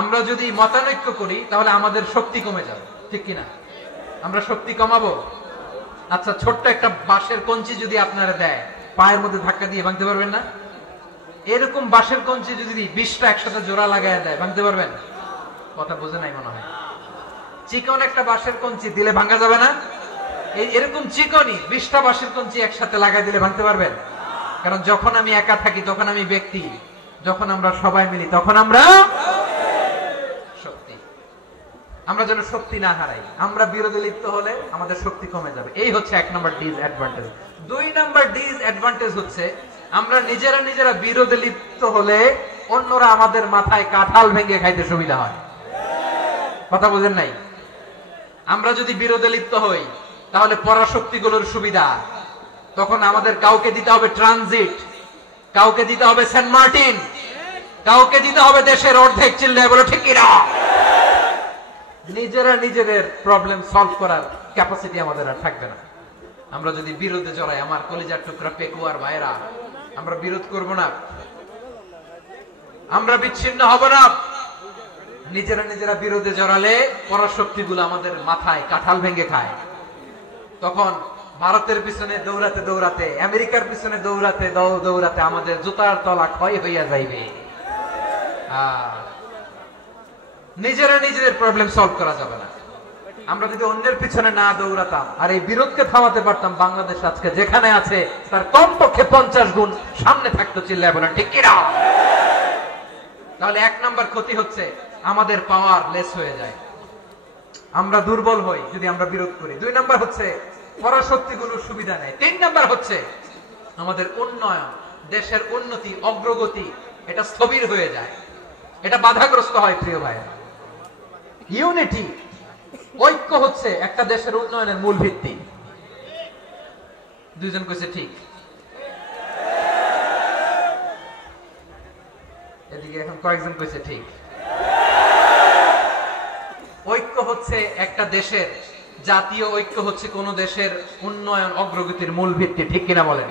আমরা যদি মতানৈক্য করি, তাহলে আমাদের শক্তি কমে যাবে, ঠিক কিনা? আমরা শক্তি কমাবো। আচ্ছা, ছোট্ট একটা বাঁশের কঞ্চি যদি আপনারা দেয়, পায়ের মধ্যে ধাক্কা দিয়ে ভাঙতে পারবেন না? এরকম বাঁশের কঞ্চি যদি 20টা একসাথে জোড়া লাগায় দেয়, ভাঙতে পারবেন? কথা বোঝে নাই মনে হয়। চিকন একটা বাঁশের কঞ্চি দিলে ভাঙা যাবে না? এরকম চিকনই 20টা বাঁশের কঞ্চি একসাথে লাগাই দিলে ভাঙতে পারবেন? কারণ যখন আমি একা থাকি তখন আমি ব্যক্তি, যখন আমরা সবাই মিলি তখন আমরা শক্তি। আমরা যেন শক্তি না হারাই। আমরা বিরোধে লিপ্ত হলে আমাদের শক্তি কমে যাবে। এই হচ্ছে 1 নম্বর ডিসঅ্যাডভান্টেজ। 2 নম্বর ডিসঅ্যাডভান্টেজ হচ্ছে আমরা নিজেরা বিরোধে লিপ্ত হলে অন্যরা আমাদের মাথায় কাঁঠাল ভেঙে খাইতে সুবিধা হয়। কথা বুঝেন নাই? আমরা যদি বিরোধে লিপ্ত হই তাহলে পরাশক্তিগুলোর সুবিধা, তখন আমাদের কাউকে দিতে হবে ট্রানজিট, কাউকে দিতে হবে সেন্ট মার্টিন, কাউকে দিতে হবে দেশের অর্ধেক। চিল্লায় বলো ঠিক কিনা? নিজেদের প্রবলেম সলভ করার ক্যাপাসিটি আমাদের আর থাকবে না। আমরা যদি বিরোধে জড়াই, আমার কলিজার টুকরা পেকুয়ার ভাইরা, আমরা বিরোধ করব না, আমরা বিচ্ছিন্ন হব না। নিজেরা বিরোধে জড়ালে পরাশক্তিগুলো আমাদের মাথায় কাঁঠাল ভেঙে খায়। তখন ভারতের পিছনে দৌড়াতে, আমেরিকার পিছনে দৌড়াতে আমাদের জুতার তলা ক্ষয় হইয়া যাইবে। নিজেদের প্রবলেম সলভ করা যাবে না। আমরা যদি অন্যের পিছনে না দৌড়াতাম আর এই বিরোধকে থামাতে পারতাম, বাংলাদেশ আজকে যেখানে আছে তার কমপক্ষে 50 গুণ সামনে থাকতো। চিল্লায় বলেন ঠিক কিনা? তাহলে 1 নম্বর ক্ষতি হচ্ছে আমাদের পাওয়ার লেস হয়ে যায়, আমরা দুর্বল হই যদি আমরা বিরোধ করি। 2 নম্বর হচ্ছে পরাশক্তিগুলোর সুবিধা নেয়। 3 নম্বর হচ্ছে আমাদের উন্নয়ন, দেশের উন্নতি, অগ্রগতি, এটা স্থবির হয়ে যায়, এটা বাধাগ্রস্ত হয়। প্রিয় ভাই, ইউনিটি, ঐক্য হচ্ছে একটা দেশের উন্নয়নের মূল ভিত্তি। 2 জন কইছে ঠিক, এদিকে এখন কয়েকজন কইছে ঠিক। ঐক্য হচ্ছে একটা দেশের, জাতীয় ঐক্য হচ্ছে কোন দেশের উন্নয়ন অগ্রগতির মূল ভিত্তি, ঠিক কিনা বলেন?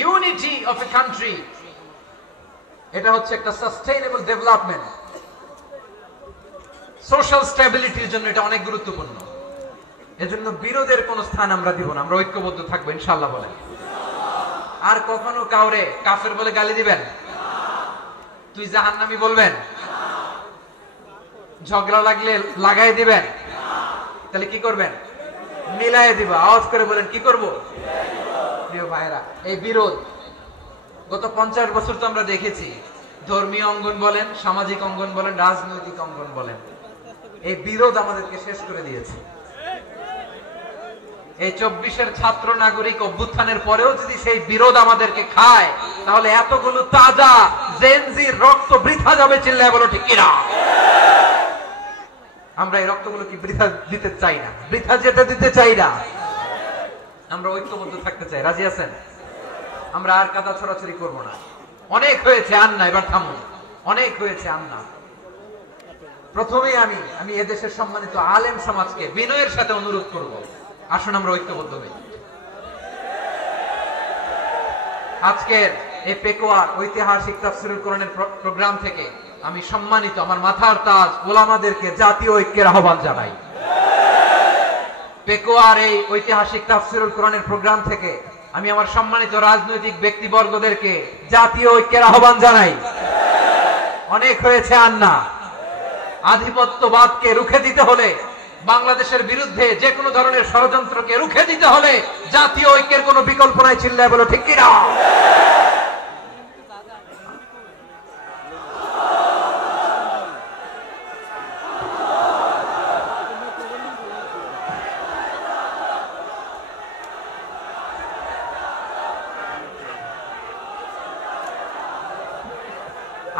ইউনিটি অফ এ কান্ট্রি, এটা হচ্ছে একটা সাস্টেইনেবল ডেভেলপমেন্ট, সোশ্যাল স্টেবিলিটির জন্য এটা অনেক গুরুত্বপূর্ণ। এজন্য বিরোধের কোন স্থান আমরা দিব না, আমরা ঐক্যবদ্ধ থাকবো ইনশাআল্লাহ বলেন। আর কখনো কাউরে কাফের বলে গালি দিবেন? তুই জাহান্নামী বলবেন? ঝগড়া লাগলে লাগাই দিবেন? তাহলে কি করবেন? মিলাই দিব। আওয়াজ করে বলেন কি করব? প্রিয় ভাইরা, এই বিরোধ গত 50 বছর তো আমরা দেখেছি, ধর্মীয় অঙ্গন বলেন, সামাজিক অঙ্গন বলেন, রাজনৈতিক অঙ্গন বলেন, এই বিরোধ আমাদেরকে শেষ করে দিয়েছে। এই 24-এর ছাত্র নাগরিক অভ্যুত্থানের পরেও যদি সেই বিরোধ আমাদেরকে খায়, তাহলে এতগুলো তাজা জেনজির রক্ত বৃথা যাবে। চিল্লায় বলো ঠিক কিনা? আমরা এই রক্তগুলো কি বৃথা দিতে চাই না, বৃথা যেতে দিতে চাই না। আমরা ঐক্যবদ্ধ থাকতে চাই। রাজি আছেন? আমরা আর কাদা ছড়াছড়ি করবো না। অনেক হয়েছে, আন না, এবার থামুন। অনেক হয়েছে, আন না। প্রথমে আমি এদেশের সম্মানিত আলেম সমাজকে বিনয়ের সাথে অনুরোধ করব, আসুন আমরা ঐক্যবদ্ধ হই। আজকের এই পেকুয়ার ঐতিহাসিক তাফসীরুল কোরআনের প্রোগ্রাম থেকে আমি সম্মানিত আমার মাথার তাজ ওলামাদেরকে জাতীয় ঐক্যের আহ্বান জানাই। পেকুয়ার এই ঐতিহাসিক তাফসীরুল কোরআনের প্রোগ্রাম থেকে আমি আমার সম্মানিত রাজনৈতিক ব্যক্তিবর্গদেরকে জাতীয় ঐক্যের আহ্বান জানাই। অনেক হয়েছে, আর না। আধিপত্যবাদকে রুখে দিতে হলে, বাংলাদেশের বিরুদ্ধে যে কোনো ধরনের ষড়যন্ত্রকে রুখে দিতে হলে জাতীয় ঐক্যের কোনো বিকল্প নাই। চিল্লায় বলো ঠিক কিনা?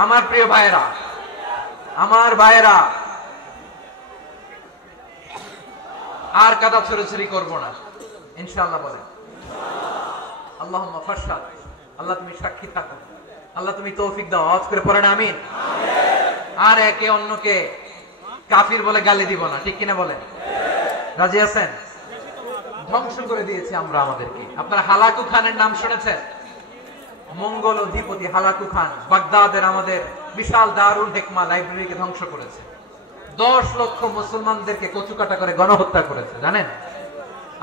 আমার প্রিয় ভাইয়েরা, আমার ভাইয়েরা, আর কাদা ছড়াছড়ি করব না, ইনশাআল্লাহ বলেন। আল্লাহুম্মা ফাশহাদ। আল্লাহ তুমি সাক্ষী থাকো, আল্লাহ তুমি তৌফিক দাও। আওয়াজ করে পড়েন আমিন। আর একে অন্যকে কাফির বলে গালি দিব না, ঠিক কিনা বলেন? রাজি আছেন? ধ্বংস করে দিয়েছি আমরা আমাদেরকে। আপনারা হালাকু খানের নাম শুনেছেন? মঙ্গল অধিপতি হালাকু খান বাগদাদের আমাদের বিশাল দারুল হিকমা লাইব্রেরিকে ধ্বংস করেছে। 10 লক্ষ মুসলমানদেরকে কচুকাটা করে গণহত্যা করেছে। জানেন,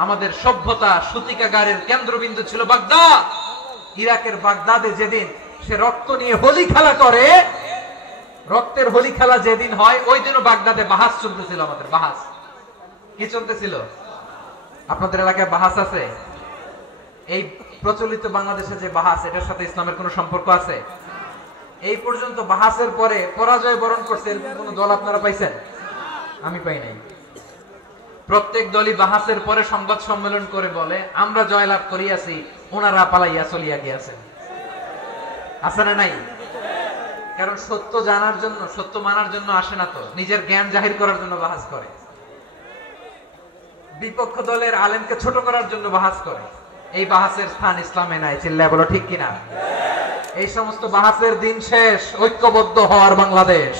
আমাদের সভ্যতা সূতিকাগারের কেন্দ্রবিন্দু ছিল বাগদাদ। ইরাকের বাগদাদে যেদিন সে রক্ত নিয়ে হোলি খেলা করে, রক্তের হোলি খেলা যেদিন হয়, ওই দিনও বাগদাদে বাহাস চলতেছিল। আমাদের বাহাস কি চলতেছিল? আপনাদের এলাকায় বাহাস আছে? এই প্রচলিত বাংলাদেশে যে বাহাস, এটার সাথে ইসলামের কোন সম্পর্ক আছে? এই পর্যন্ত বাহাসের পরে পরাজয় বরণ করছে এরকম কোন দল আপনারা পাইছেন? আমি পাই নাই। প্রত্যেক দলই বাহাসের পরে সংবাদ সম্মেলন করে বলে আমরা জয়লাভ করিয়াছি, ওনারা পালাইয়া চলিয়া গিয়াছেন। আছে না নাই? কারণ সত্য জানার জন্য, সত্য মানার জন্য আসে না তো, নিজের জ্ঞান জাহির করার জন্য বাহাস করে। বিপক্ষ দলের আলেমকে ছোট করার জন্য বাহাস করে। এই বাহাসের স্থান ইসলামে নাই। চিল্লায় বলো ঠিক কিনা? এই সমস্ত বাহাসের দিন শেষ। ঐক্যবদ্ধ হওয়ার বাংলাদেশ।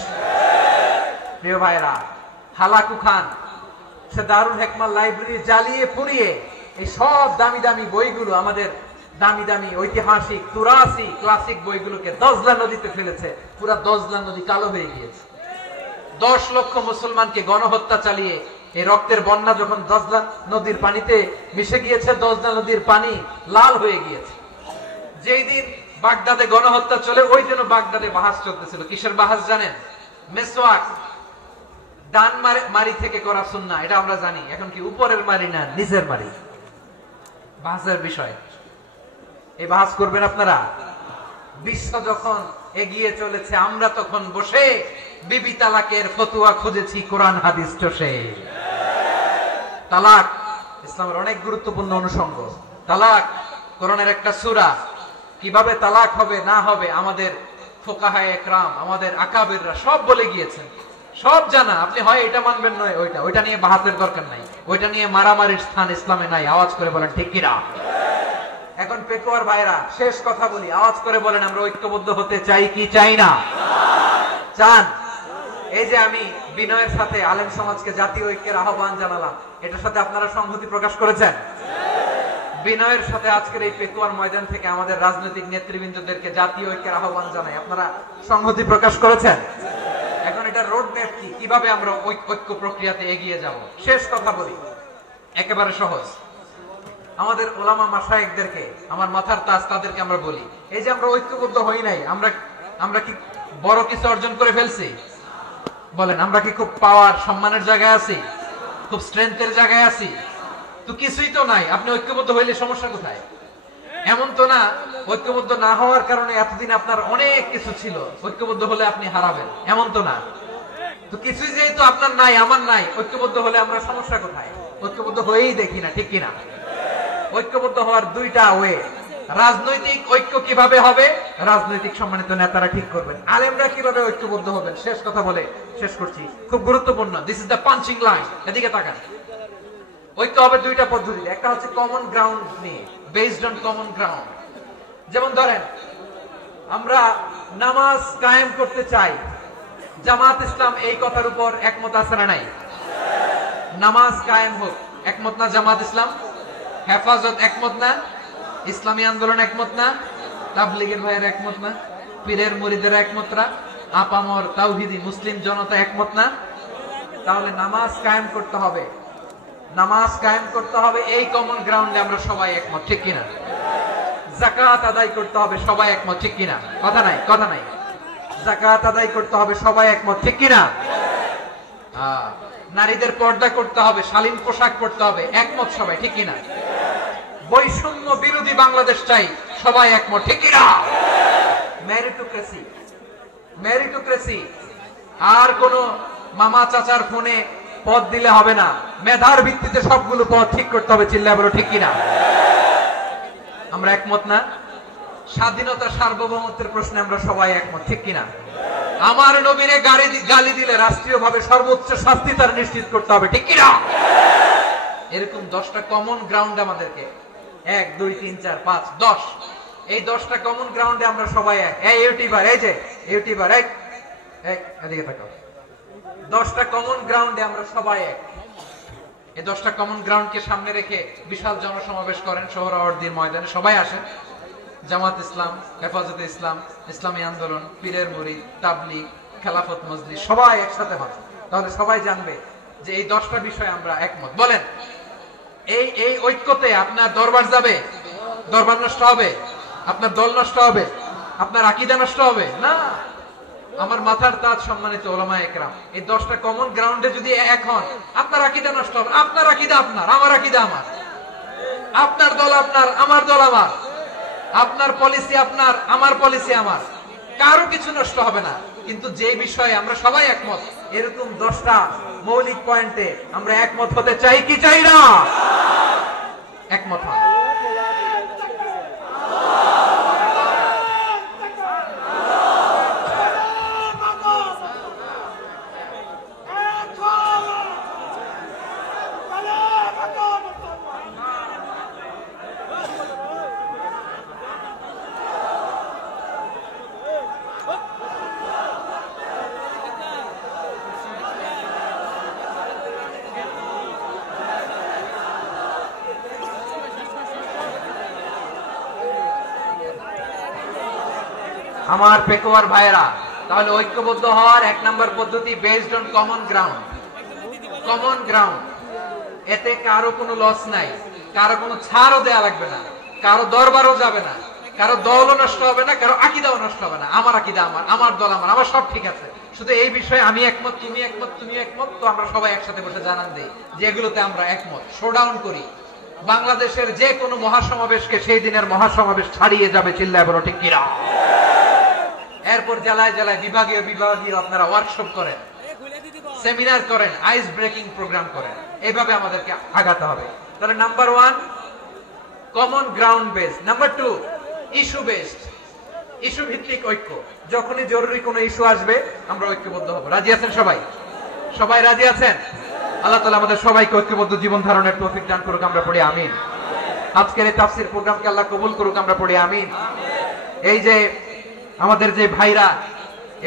প্রিয় ভাইরা, হালাকু খান সে দারুল হিকমা লাইব্রেরি জ্বালিয়ে পুড়িয়ে এই সব দামি দামি বইগুলো, আমাদের দামি দামি ঐতিহাসিক তুরাসি ক্লাসিক বইগুলোকে দজলা নদীতে ফেলেছে। পুরা দজলা নদী কালো হয়ে গিয়েছে। 10 লক্ষ মুসলমানকে গণহত্যা চালিয়ে এই রক্তের বন্যা যখন দজলা নদীর পানিতে মিশে গিয়েছে, দজলা নদীর পানি লাল হয়ে গিয়েছে। যেই দিন বাগদাদে গণহত্যা চলে, ওই দিন বাগদাদে বাহাস চলতেছিল। কিসের বাহাস জানেন? মেসওয়াক, ডান মারি থেকে করা সুন্নাহ, এটা আমরা জানি। এখন কি উপরের মারি না নিচের মারি? বাহাসের বিষয়। এই বাহাস করবেন আপনারা? বিশ্ব যখন এগিয়ে চলেছে, আমরা তখন বসে বিবি তালাকের ফতোয়া খুঁজেছি কোরআন হাদিস চষে। তালাক ইসলামের অনেক গুরুত্বপূর্ণ অনুষঙ্গ। তালাক কোরআনের একটা সূরা। কিভাবে তালাক হবে না হবে আমাদের ফুকাহায়ে ইকরাম, আমাদের আকাবিররা সব বলে গিয়েছেন, সব জানা। আপনি হয় এটা মানবেন নয় ওইটা। ওইটা নিয়ে বাহাসের দরকার নাই, ওইটা নিয়ে মারামারির স্থান ইসলামে নাই। আওয়াজ করে বলেন ঠিক কিনা? এখন পেকুয়ার ভাইরা, শেষ কথা বলি, আওয়াজ করে বলেন আমরা ঐক্যবদ্ধ হতে চাই কি চাই না? চান? এই যে আমি বিনয়ের সাথে আলেম সমাজকে জাতীয় ঐক্যের আহ্বান জানালাম, এটার সাথে আপনারা সংহতি প্রকাশ করেছেন? বিনয়ের সাথে আজকের এই পেকুয়ার ময়দান থেকে আমাদের রাজনৈতিক নেতৃবৃন্দদেরকে জাতীয় ঐক্যের আহ্বান জানাই, আপনারা সংহতি প্রকাশ করেছেন? এখন এটা রোড ম্যাপ কি, কিভাবে আমরা ঐক্য প্রক্রিয়াতে এগিয়ে যাব? শেষ কথা বলি, একেবারে সহজ। আমাদের ওলামা মাশায়েখদেরকে, আমার মাথার তাজ, তাদেরকে আমরা বলি, এই যে আমরা ঐক্যবদ্ধ হই নাই, আমরা কি বড় কিছু অর্জন করে ফেলছি? বলেন, আমরা কি খুব পাওয়ার সম্মানের জায়গায় আছি? খুব স্ট্রেংথের জায়গায় আছি? তো কিছুই তো নাই। আপনি ঐক্যবদ্ধ হইলে সমস্যা কোথায়? এমন তো না ঐক্যবদ্ধ না হওয়ার কারণে এতদিন আপনার অনেক কিছু ছিল, ঐক্যবদ্ধ হলে আপনি হারাবেন, এমন তো না। তো কিছুই যেহেতু আপনার নাই, আমার নাই, ঐক্যবদ্ধ হলে আমরা সমস্যা কোথায়? ঐক্যবদ্ধ হয়েই দেখি না, ঠিক কিনা? ঐক্যবদ্ধ হওয়ার দুইটা ওয়ে। রাজনৈতিক ঐক্য কিভাবে হবে রাজনৈতিক সম্মানিত নেতারা ঠিক করবেন। আলেমরা কিভাবে ঐক্যবদ্ধ হবেন শেষ কথা বলে শেষ করছি, খুব গুরুত্বপূর্ণ। This is the punching line. এদিকে তাকান। ঐক্য হবে দুইটা পদ্ধতি, একটা হচ্ছে কমন গ্রাউন্ড নিয়ে, বেসড অন কমন গ্রাউন্ড। যেমন ধরেন আমরা নামাজ কায়েম করতে চাই, জামাত ইসলাম এই কথার উপর একমত আছে না নাই? নামাজ কায়েম হোক, একমত না জামাত ইসলাম? হেফাজত একমত না? ইসলামী আন্দোলন একমত না? তাবলীগের ভাইয়ের একমত না? পীরের মুরিদের একমত না? আপামর তাওহীদি মুসলিম জনতা একমত না? তাহলে নামাজ কায়েম করতে হবে, নামাজ কায়েম করতে হবে এই কমন গ্রাউন্ডে আমরা সবাই একমত, ঠিক কিনা? যাকাত আদায় করতে হবে, সবাই একমত, ঠিক কিনা? কথা নাই, কথা নাই। যাকাত আদায় করতে হবে, সবাই একমত, ঠিক কিনা? নারীদের পর্দা করতে হবে, শালীন পোশাক পরতে হবে, একমত সবাই, ঠিক কিনা? বৈষম্য বিরোধী বাংলাদেশ চাই, সবাই একমত, ঠিক কিনা? Meritocracy, meritocracy. আর কোন মামা চাচার ফোনে পদ দিলে হবে না, মেধার ভিত্তিতে সবগুলো পদ ঠিক করতে হবে, চিল্লায় বলো ঠিক কিনা? আমরা একমত না? স্বাধীনতা সার্বভৌমত্বের প্রশ্নে আমরা সবাই একমত, ঠিক কিনা? আমার নবীরে গালি দিলে রাষ্ট্রীয়ভাবে সর্বোচ্চ শাস্তি তার নিশ্চিত করতে হবে, ঠিক কিনা? এরকম 10টা কমন গ্রাউন্ড আমাদেরকে, 1 2 3 4 5 10, এই 10টা কমন গ্রাউন্ডে আমরা সবাই এক। এই ইউটিউবার, এই যে ইউটিউবার, এই এদিকে তাকাও। 10টা কমন গ্রাউন্ডে আমরা সবাই এক। এই 10টা কমন গ্রাউন্ডকে সামনে রেখে বিশাল জনসমাবেশ করেন সোহরাওয়ার্দীর ময়দানে, সবাই আসেন। জামাত ইসলাম, হেফাজতে ইসলাম, ইসলামী আন্দোলন, পীরের মুরিদ, তাবলীগ, খেলাফত মজলিস, সবাই একসাথে হন। তাহলে সবাই জানবে যে এই 10টা বিষয়ে আমরা একমত। বলেন, এই ঐক্যতে আপনার দরবার যাবে? দরবার নষ্ট হবে? আপনার দল নষ্ট হবে? আপনার আকীদা নষ্ট হবে? না। আমার মাথার তাজ সম্মানিত উলামায়ে কেরাম, এই 10টা কমন গ্রাউন্ডে যদি এক হন, আপনার আকীদা নষ্ট হবে? আপনার আকীদা আপনার, আমার আকীদা আমার, আপনার দল আপনার, আমার দল আমার, আপনার পলিসি আপনার, আমার পলিসি আমার, কারো কিছু নষ্ট হবে না। কিন্তু যে বিষয়ে আমরা সবাই একমত, এরকম 10টা মৌলিক পয়েন্টে আমরা একমত হতে চাই কি চাই না? একমত হন। আমার পেকুয়ার ভাইয়েরা, তাহলে ঐক্যবদ্ধ হওয়ার 1 নম্বর পদ্ধতি based on common ground. Common ground, এতে কারো কোনো লস নাই, কারো কোনো ছাড়ও দেয়া লাগবে না, কারো দরবারও যাবে না, কারো দলও নষ্ট হবে না, কারো আকীদাও নষ্ট হবে না। আমার আকীদা আমার, আমার দল আমার, আমার সব ঠিক আছে। শুধু এই বিষয়ে আমি একমত, তুমি একমত, তুমি একমত, তো আমরা সবাই একসাথে বসে জানান দেই যে এগুলোতে আমরা একমত। শোডাউন করি। বাংলাদেশের যে কোনো মহাসমাবেশকে সেই দিনের মহাসমাবেশ ছাড়িয়ে যাবে, চিল্লায় বলো ঠিক কিনা? এরপর জেলায় জেলায় বিভাগীয় বিভাগীয় আপনারা ওয়ার্কশপ করেন, সেমিনার করেন, আইস ব্রেকিং প্রোগ্রাম করেন। এইভাবে আমাদেরকে আগাতে হবে। তাহলে number 1 common ground based. Number 2 issue based, issue ভিত্তিক ঐক্য। যখনই জরুরি কোনো ইস্যু আসবে আমরা ঐক্যবদ্ধ হব। রাজি আছেন সবাই? সবাই রাজি আছেন? আল্লাহ তাআলা আমাদের সবাইকে ঐক্যবদ্ধ জীবন ধারণের তৌফিক দান করুক, আমরা পড়ি আমিন। আজকের এই তাফসীর প্রোগ্রামকে আল্লাহ কবুল করুক, আমরা পড়ি আমিন। এই যে আমাদের যে ভাইরা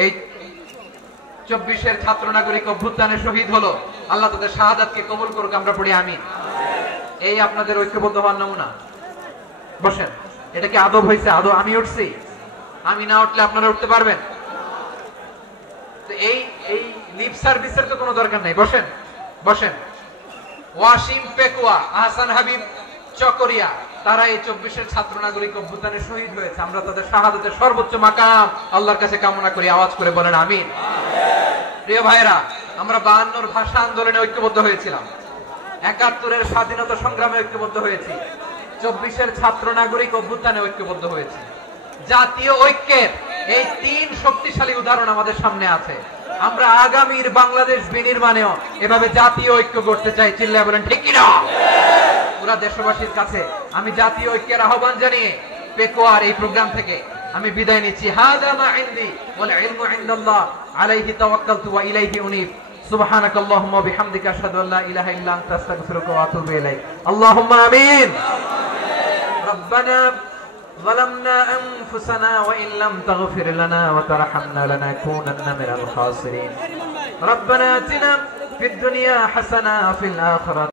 এই 24-এর ছাত্র নাগরিক অভ্যুত্থানে শহীদ হলো, আল্লাহ তাদের শাহাদাতকে কবুল করুক, আমরা পড়ি আমিন। এই আপনাদের ঐক্যবদ্ধ হওয়ার নমুনা। বসেন। এটা কি আদব হয়েছে? আদব আমি উঠছি, আমি না উঠলে আপনারা উঠতে পারবেন? তো এই লিপ সার্ভিসের তো কোনো দরকার নাই। বসেন, বসেন। ওয়াসিম পেকুয়া, আহসান হাবিব চকরিয়া, তারা এই 24-এর ছাত্র নাগরিক অভ্যুত্থানে শহীদ হয়েছে। আমরা তাদের শাহাদাতের সর্বোচ্চ মাকাম আল্লাহর কাছে কামনা করি। আওয়াজ করে বলেন আমিন। প্রিয় ভাইরা, আমরা 52-র ভাষা আন্দোলনে ঐক্যবদ্ধ হয়েছিলাম, 71-এর স্বাধীনতা সংগ্রামে ঐক্যবদ্ধ হয়েছি, 24-এর ছাত্র নাগরিক অভ্যুত্থানে ঐক্যবদ্ধ হয়েছি। জাতীয় ঐক্যের এই 3 শক্তিশালী উদাহরণ আমাদের সামনে আছে। আমরা আগামীর বাংলাদেশ বিনির্মাণেও এভাবে জাতীয় ঐক্য করতে চাই, চিল্লায় বলেন ঠিক কিনা? পুরা দেশবাসীর কাছে আমি জাতীয় ঐক্যের আহ্বান জানিয়ে পেকুয়ার এই প্রোগ্রাম থেকে আমি বিদায় নিচ্ছি। হাযা মা ইনদি ওয়াল ইলমু ইনদাল্লাহ আলাইহি তাওয়াক্কালতু ওয়া ইলাইহি উনীব। সুবহানাকাল্লাহুম্মা ওয়া বিহামদিকা আশহাদু আল্লা ইলাহা ইল্লা আনতা আস্তাগফিরুকা ওয়া আতুবু ইলাইক। আল্লাহুম্মা আমিন। রব্বানা ظلمنا أنفسنا وإن لم تغفر لنا وترحمنا لنكونن من الخاسرين. ربنا آتنا في الدنيا حسنة وفي الآخرة